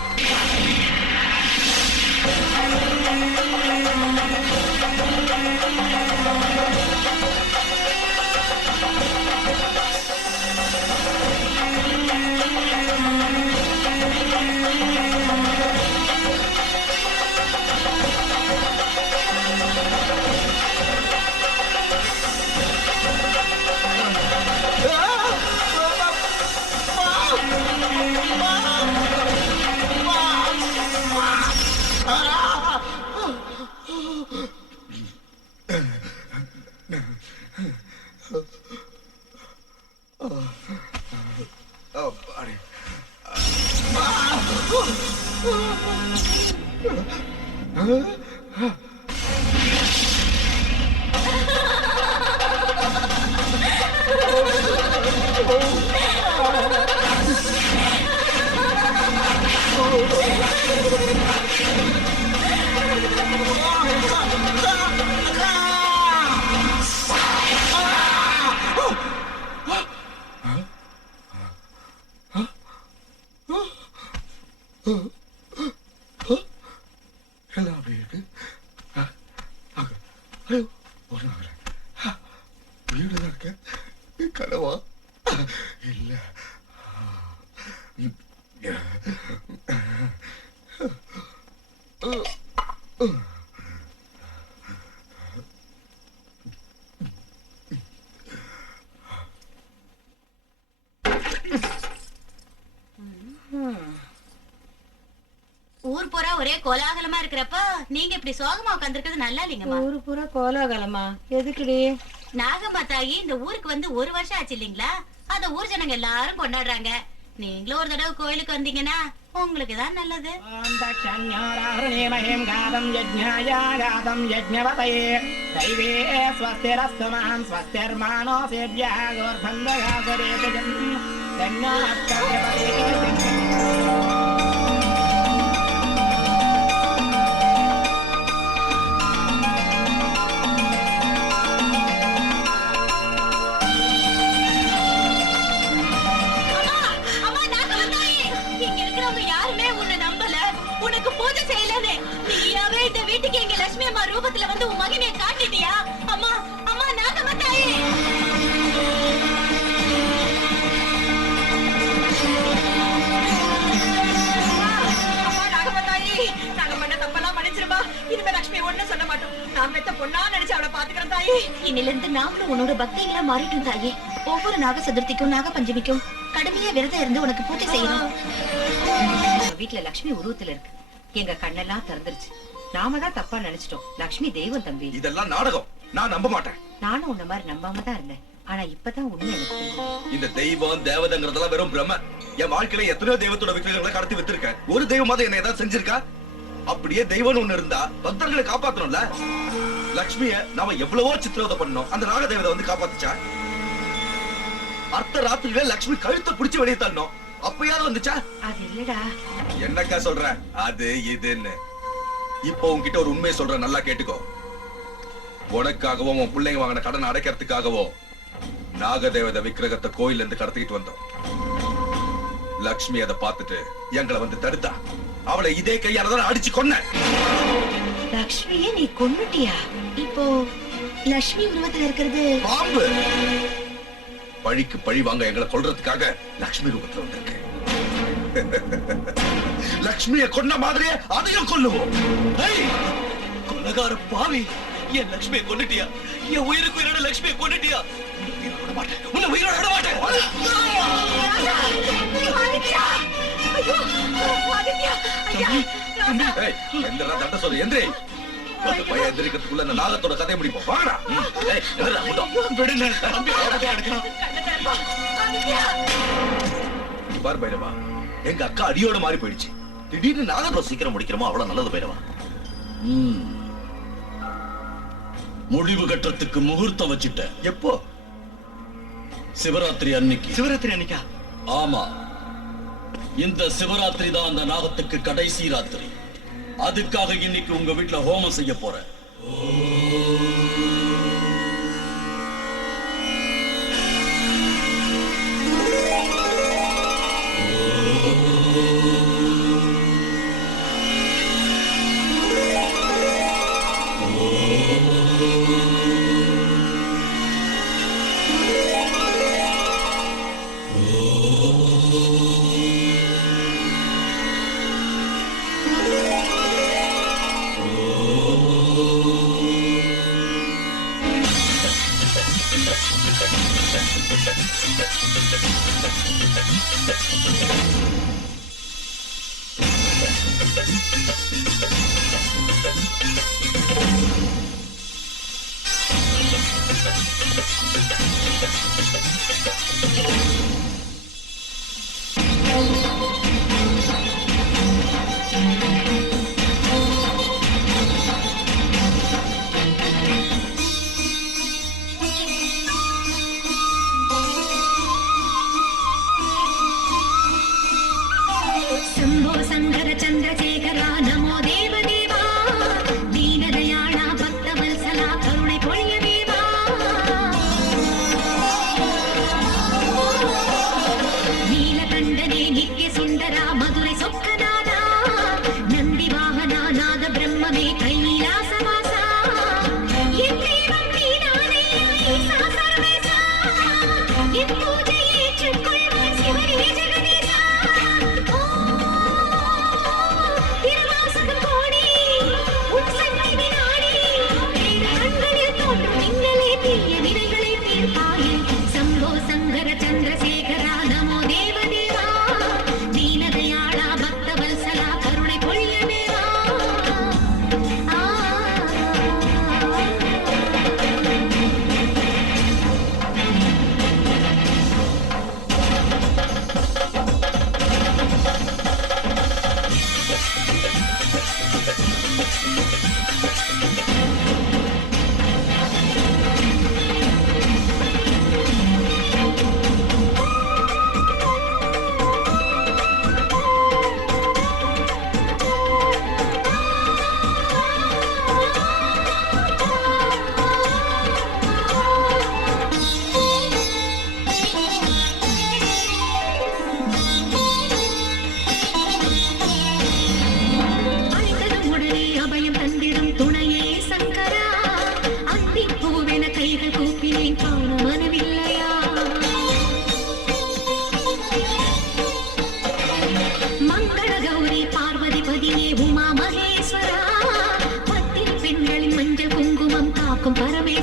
கனவா இல்ல. ஊர் பூரா ஒரே கோலாகலமா இருக்கிறப்ப நீங்க இப்படி சோகமா உட்காந்துருக்கிறது நல்லா இல்லைங்கம்மா. ஊரு பூரா கோலாகலமா? எதுக்குடி? நாகம்மா தாயி இந்த ஊருக்கு வந்து 1 வருஷம் ஆச்சு இல்லீங்களா? அத ஊர் ஜனங்க எல்லாரும் கொண்டாடுறாங்க. நீங்களும் ஒரு தடவை கோயிலுக்கு வந்தீங்கன்னா உங்களுக்கு தான் நல்லது. மஹேம் காதம் யஜ்ஞாய காதம் யஜ்ஞவதயே தைவே ஸ்வஸ்திரஸ்து மஹம் ஸ்வஸ்திர்மானோ சேவ்யः கோர்பந்தகாசரேதஜம் தன்னாத்கர்யபதே. உனக்கு பூஜை செய்யலன்னு நீயாவே இந்த வீட்டுக்கு எங்க லட்சுமி அம்மா ரூபத்துல வந்து உன் மகிமையை காட்டிட்டியா? அம்மா அம்மா நாகம்மா தாயே, அம்மா நாகம்மா தாயி, நாங்க பண்ண தப்பெல்லாம் மன்னிச்சிருமா. இனிமே லட்சுமி ஒண்ணு சொல்ல மாட்டோம். நான் பெத்த பொண்ணா நினைச்சு அவளை பாத்துக்கிறேன் தாயி. இன்னில இருந்து நாங்களும் உன்னோட பக்திகளா மாறிட்டோம் தாயே. ஒவ்வொரு நாக சதுர்த்திக்கும் நாக பஞ்சமிக்கும் கடுமையா விரதம் இருந்து உனக்கு பூஜை செய்யணும். வீட்டுல லட்சுமி உருவத்துல இருக்கு. எங்க கண்ணெல்லாம் திறந்துருச்சு. நாம தான் தப்பா நினைச்சிட்டோம். லட்சுமி தெய்வம் தம்பி. இதெல்லாம் நாடகம். நான் நம்ப மாட்டேன். நானும் உன்ன மாதிரி நம்பாம தான் இருந்தேன். ஆனா இப்பதான் உண்மை எனக்கு தெரியும். இந்த தெய்வம் தேவதைங்கிறதெல்லாம் வெறும் பிரம. என் வாழ்க்கையில எத்தனையோ தெய்வத்தோட விக்கிரகங்களை கடத்தி வித்திருக்கேன். ஒரு தெய்வமாவது என்ன ஏதாவது செஞ்சிருக்கா? அப்படியே தெய்வம்னு ஒண்ணு இருந்தா பக்தர்களை காப்பாத்தணும்ல. லட்சுமிய நாம எவ்வளவோ சித்திரவதை பண்ணோம். அந்த நாக தேவதை வந்து காப்பாத்துச்சா? அர்த்த ராத்திரியில லட்சுமி கழுத்தை பிடிச்சு வெளியே தள்ளணும். அப்பயாவது வந்துச்சா? அது இல்லடா. என்னக்கா சொல்ற? அது இதுன்னு இப்போ உன்கிட்ட ஒரு உண்மையை சொல்ற, நல்லா கேட்டுக்கோ. உனக்காகவோ உன் பிள்ளைங்க வாங்கின கடன் அடைக்கிறதுக்காகவோ நாகதேவத விக்கிரகத்தை கோயில்ல இருந்து கடத்திட்டு வந்தோம். லட்சுமி அதை பார்த்துட்டு எங்களை வந்து தடுத்தா. அவளை இதே கையாலதான் அடிச்சு கொன்ன. லட்சுமியே நீ கொன்னுட்டியா? இப்போ லட்சுமி உருவத்துல இருக்கிறது பாம்பு. பழிக்கு பழி வாங்க எங்களை கொல்றதுக்காக லட்சுமி ரூபத்துல வந்திருக்கு. லட்சுமியை கொன்ன மாதிரியே அதையும் கொல்லுவோம். கொலகார பாவி, என் லட்சுமியை கொன்னுட்டியா? என் உயிருக்கு உயிரோட லட்சுமியை கொன்னுட்டியா? உன்னை உயிரோட விட மாட்டேன். தண்ட சொல்லு எந்திரி. பையன் எந்திரிக்கிறதுக்குள்ள இந்த நாகத்தோட கதையை முடிப்போம். வாடா. பார் பைரவா, எங்க அக்கா அடியோட மாறி போயிடுச்சு. திடீர்னு நாகத்தோட சீக்கிரம் முடிக்கிறோமோ அவ்வளவு நல்லது பைரவா. முடிவு கட்டத்துக்கு முகூர்த்தம் வச்சிட்ட. எப்போ? சிவராத்திரி அன்னைக்கு. சிவராத்திரி அன்னைக்கா? ஆமா, இந்த சிவராத்திரி தான் அந்த நாகத்துக்கு கடைசி ராத்திரி. அதுக்காக இன்னைக்கு உங்க வீட்டுல ஹோமம் செய்ய போறேன். சம்போ சங்கர சந்திரசேகரா நமோ தேவதேவா தீனதயா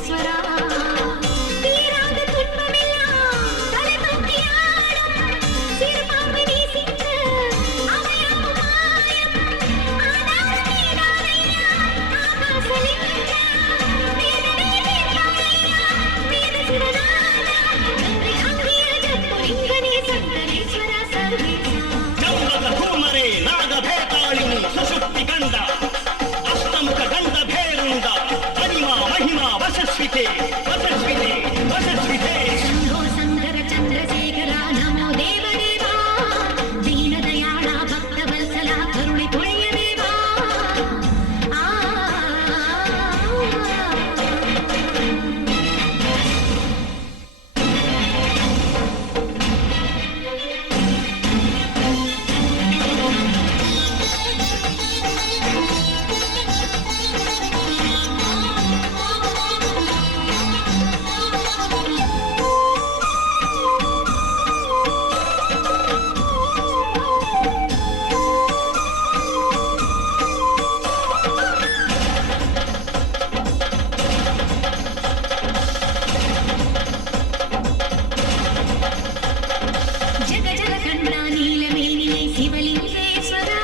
சங்கரேஸ்வரா தீராத துன்பமெல்லாம் தலை தூக்கி ஆடும் சிறுபாம்பு வீசிக்க அவையாவும் மாயம் ஆனாலும் நீதானையா ஆகாசலிங்கா வேதனை தீர்ப்பானையா வேத சிவனானா கங்கை அங்கிய ஜத்புலிங்கனே சங்கரேஸ்வரா சர்வேசா ಚಂದ್ರದ ಕೂಮರೆ ನಾಗ ಭೇತಾಳಿನಿ ಸುಸುಪ್ತಿ ಗಂಧ ಅಷ್ಟಮುಖ ಗಂಧ ಭೇರುಂಡ ಮಹಿಮಾ ಮಹಿಮಾ ವಸಸ್ವಿತೆ ವಸಸ್ವಿತೆ ವಸಸ್ವಿತೆ ಶಂಭೋ ಶಂಕರ ಚಂದ್ರಶೇಖರ ನಮೋ ದೇವದೇವಾ ದೀನದಯಾಳ ಭಕ್ತವತ್ಸಲ ಕರುಣೆ ಪುಣ್ಯ ದೇವಾ ஜக ஜக கண்ணா நீலமேனியை சிவலிங்கேஸ்வரா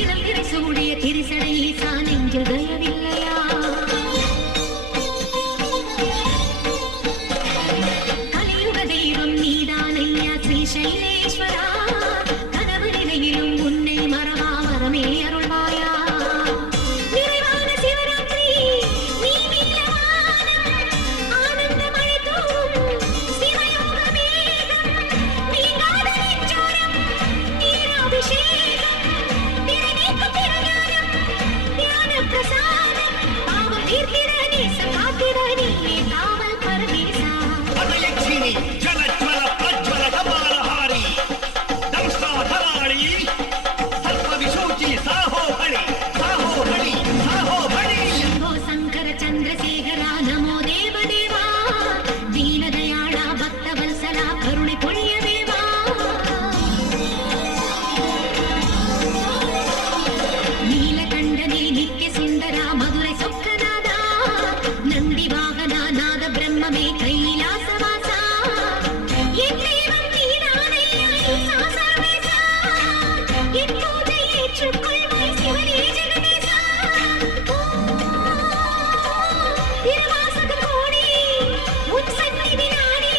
இளம் திரை சூடிய திரிசடை ஈசா நெஞ்சில் தயவில்லையா கலியுக தெய்வம் நீதானையா ஸ்ரீசைலேஸ்வரா கனவு நிலையிலும் உன்னை மறவா வரமே அருள்வாயா நிறைவான சிவராத்திரி நீ நீலவானம் ஆனந்த மழை தூவும் சிவயோக மேகம் நீங்காத நெஞ்சோரம் நீராபிஷேகம் திரை நீக்கும் திருஞானம் ஞான பிரசாதம் பாவம் தீர்த்திட நேசம் காத்திட நீயே காவல் பரமேசா ಪದಯಕ್ಷಿಣಿ ಜಲಜ್ವಲ ಪ್ರಜ್ವಲ ಕಪಾಲಹಾರಿ ದಂಷ್ಟಾಧರಾಳಿ ಸರ್ಪ ವಿಸೂಚಿ ಸಾಹೋ ಹಳಿ ಸಾಹೋ ಹಳಿ ಸಾಹೋ ಹಳಿ ಶಂಭೋ ಶಂಕರ ಚಂದ್ರಶೇಖರ ನಮೋ ದೇವದೇವಾ ದೀನದಯಾಳ ಭಕ್ತವತ್ಸಲ ಕರುಣೆ ಪುಣ್ಯ ದೇವಾ ನೀಲಕಂಠನೇ ನಿತ್ಯ ಸುಂದರ ಮಧುರೈ ಸೊಕ್ಕನಾದ ನಂದಿ ವಾಹನ ನಾದ ಬ್ರಹ್ಮಮೇ ಕೈಲಾಸವಾಸ என் தெய்வம் நீதானையா ஈசா சர்வேசா என் பூஜை ஏற்றுக்கொள்வாய் சிவனே ஜெகதேசா திருவாசக கோடி உன் சந்நிதி நாடி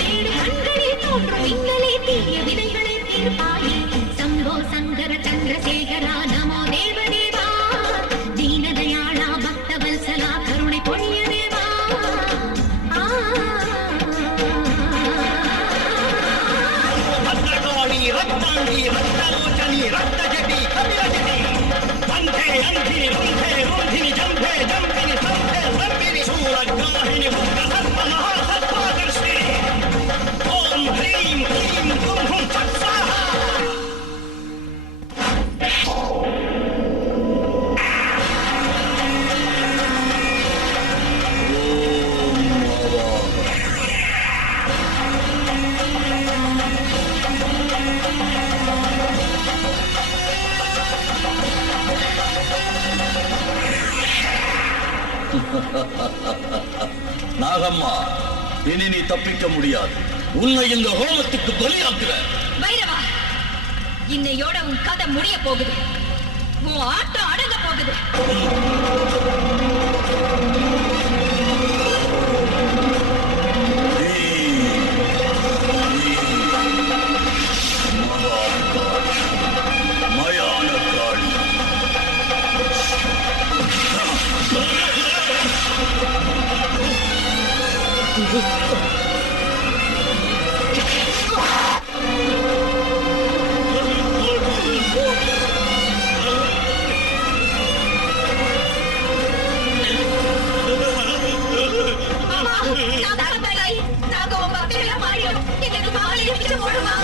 தேடு கண்களில் தோன்றும் மின்னலே தீய வினைகளை தீர்ப்பாயே சம்போ சங்கர சந்திரசேகரா நமோ தேவதேவா தீனதயாளா பக்தவத்சலா கருணை புண்ணிய தேவா ಭದ್ರಕಾಳಿ ರಕ್ತಾಂಗಿ ರಕ್ತಲೋಚನಿ ರಕ್ತಜಟಿ ಕಪಿಲಜಟಿ ಬಂಧೆ ಅಂಧಿ ರುಂಧೆ ರುಂಧಿನಿ ಜಂಭೆ ಜಂಭಿನಿ ಸಂಭೆ ಸಂಭಿನಿ ಶೂಲಗ್ರಾಹಿಣಿ ಮುಗ್ಧ ಸರ್ಪ ಮಹಾಸರ್ಪಾದರ್ಶಿ ಓಂ ಹ್ರೀಂ ಕ್ಲೀಂ ಹುಂ ಹುಂ ಫಟ್ ಸ್ವಾಹ நாகம்மா இனி நீ தப்பிக்க முடியாது உன்னை இந்த ஹோமத்துக்கு பலியாக்குற பைரவா இன்னையோட உன் கதை முடிய போகுது உன் ஆட்டம் அடங்க போகுது மயான காளி நாங்க உங்க அப்பையெல்லாம் மாறிடும் எங்களுக்கு மாலையை பிச்சு போடுமா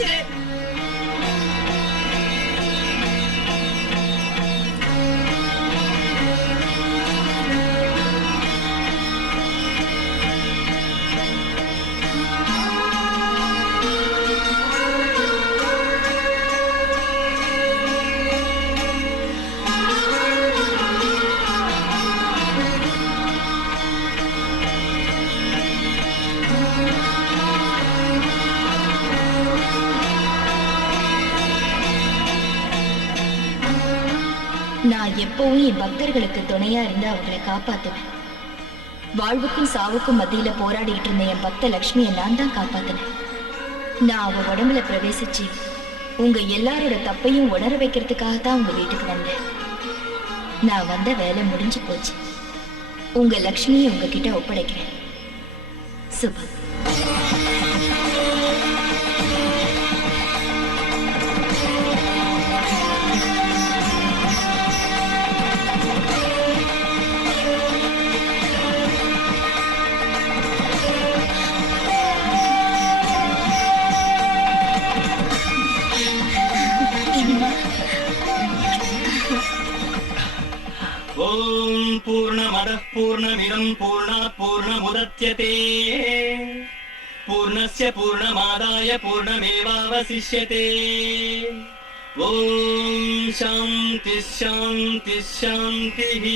மன்னிச்சிரு. நான் எப்பவும் என் பக்தர்களுக்கு துணையா இருந்து அவங்களை காப்பாத்துவேன். வாழ்வுக்கும் சாவுக்கும் மத்தியில போராடிட்டு இருந்த என் பக்த லக்ஷ்மியை நான் தான் காப்பாத்தினேன். நான் அவ உடம்புல பிரவேசிச்சு உங்க எல்லாரோட தப்பையும் உணர வைக்கிறதுக்காக தான் உங்க வீட்டுக்கு வந்தேன். நான் வந்த வேலை முடிஞ்சு போச்சு. உங்க லக்ஷ்மியை உங்ககிட்ட ஒப்படைக்கிறேன். சுபம். ॐ पूर्णमदः पूर्णमिदं पूर्णात् पूर्णमुदच्यते पूर्णस्य पूर्णमादाय पूर्णमेवावशिष्यते ॐ शान्तिः शान्तिः शान्तिः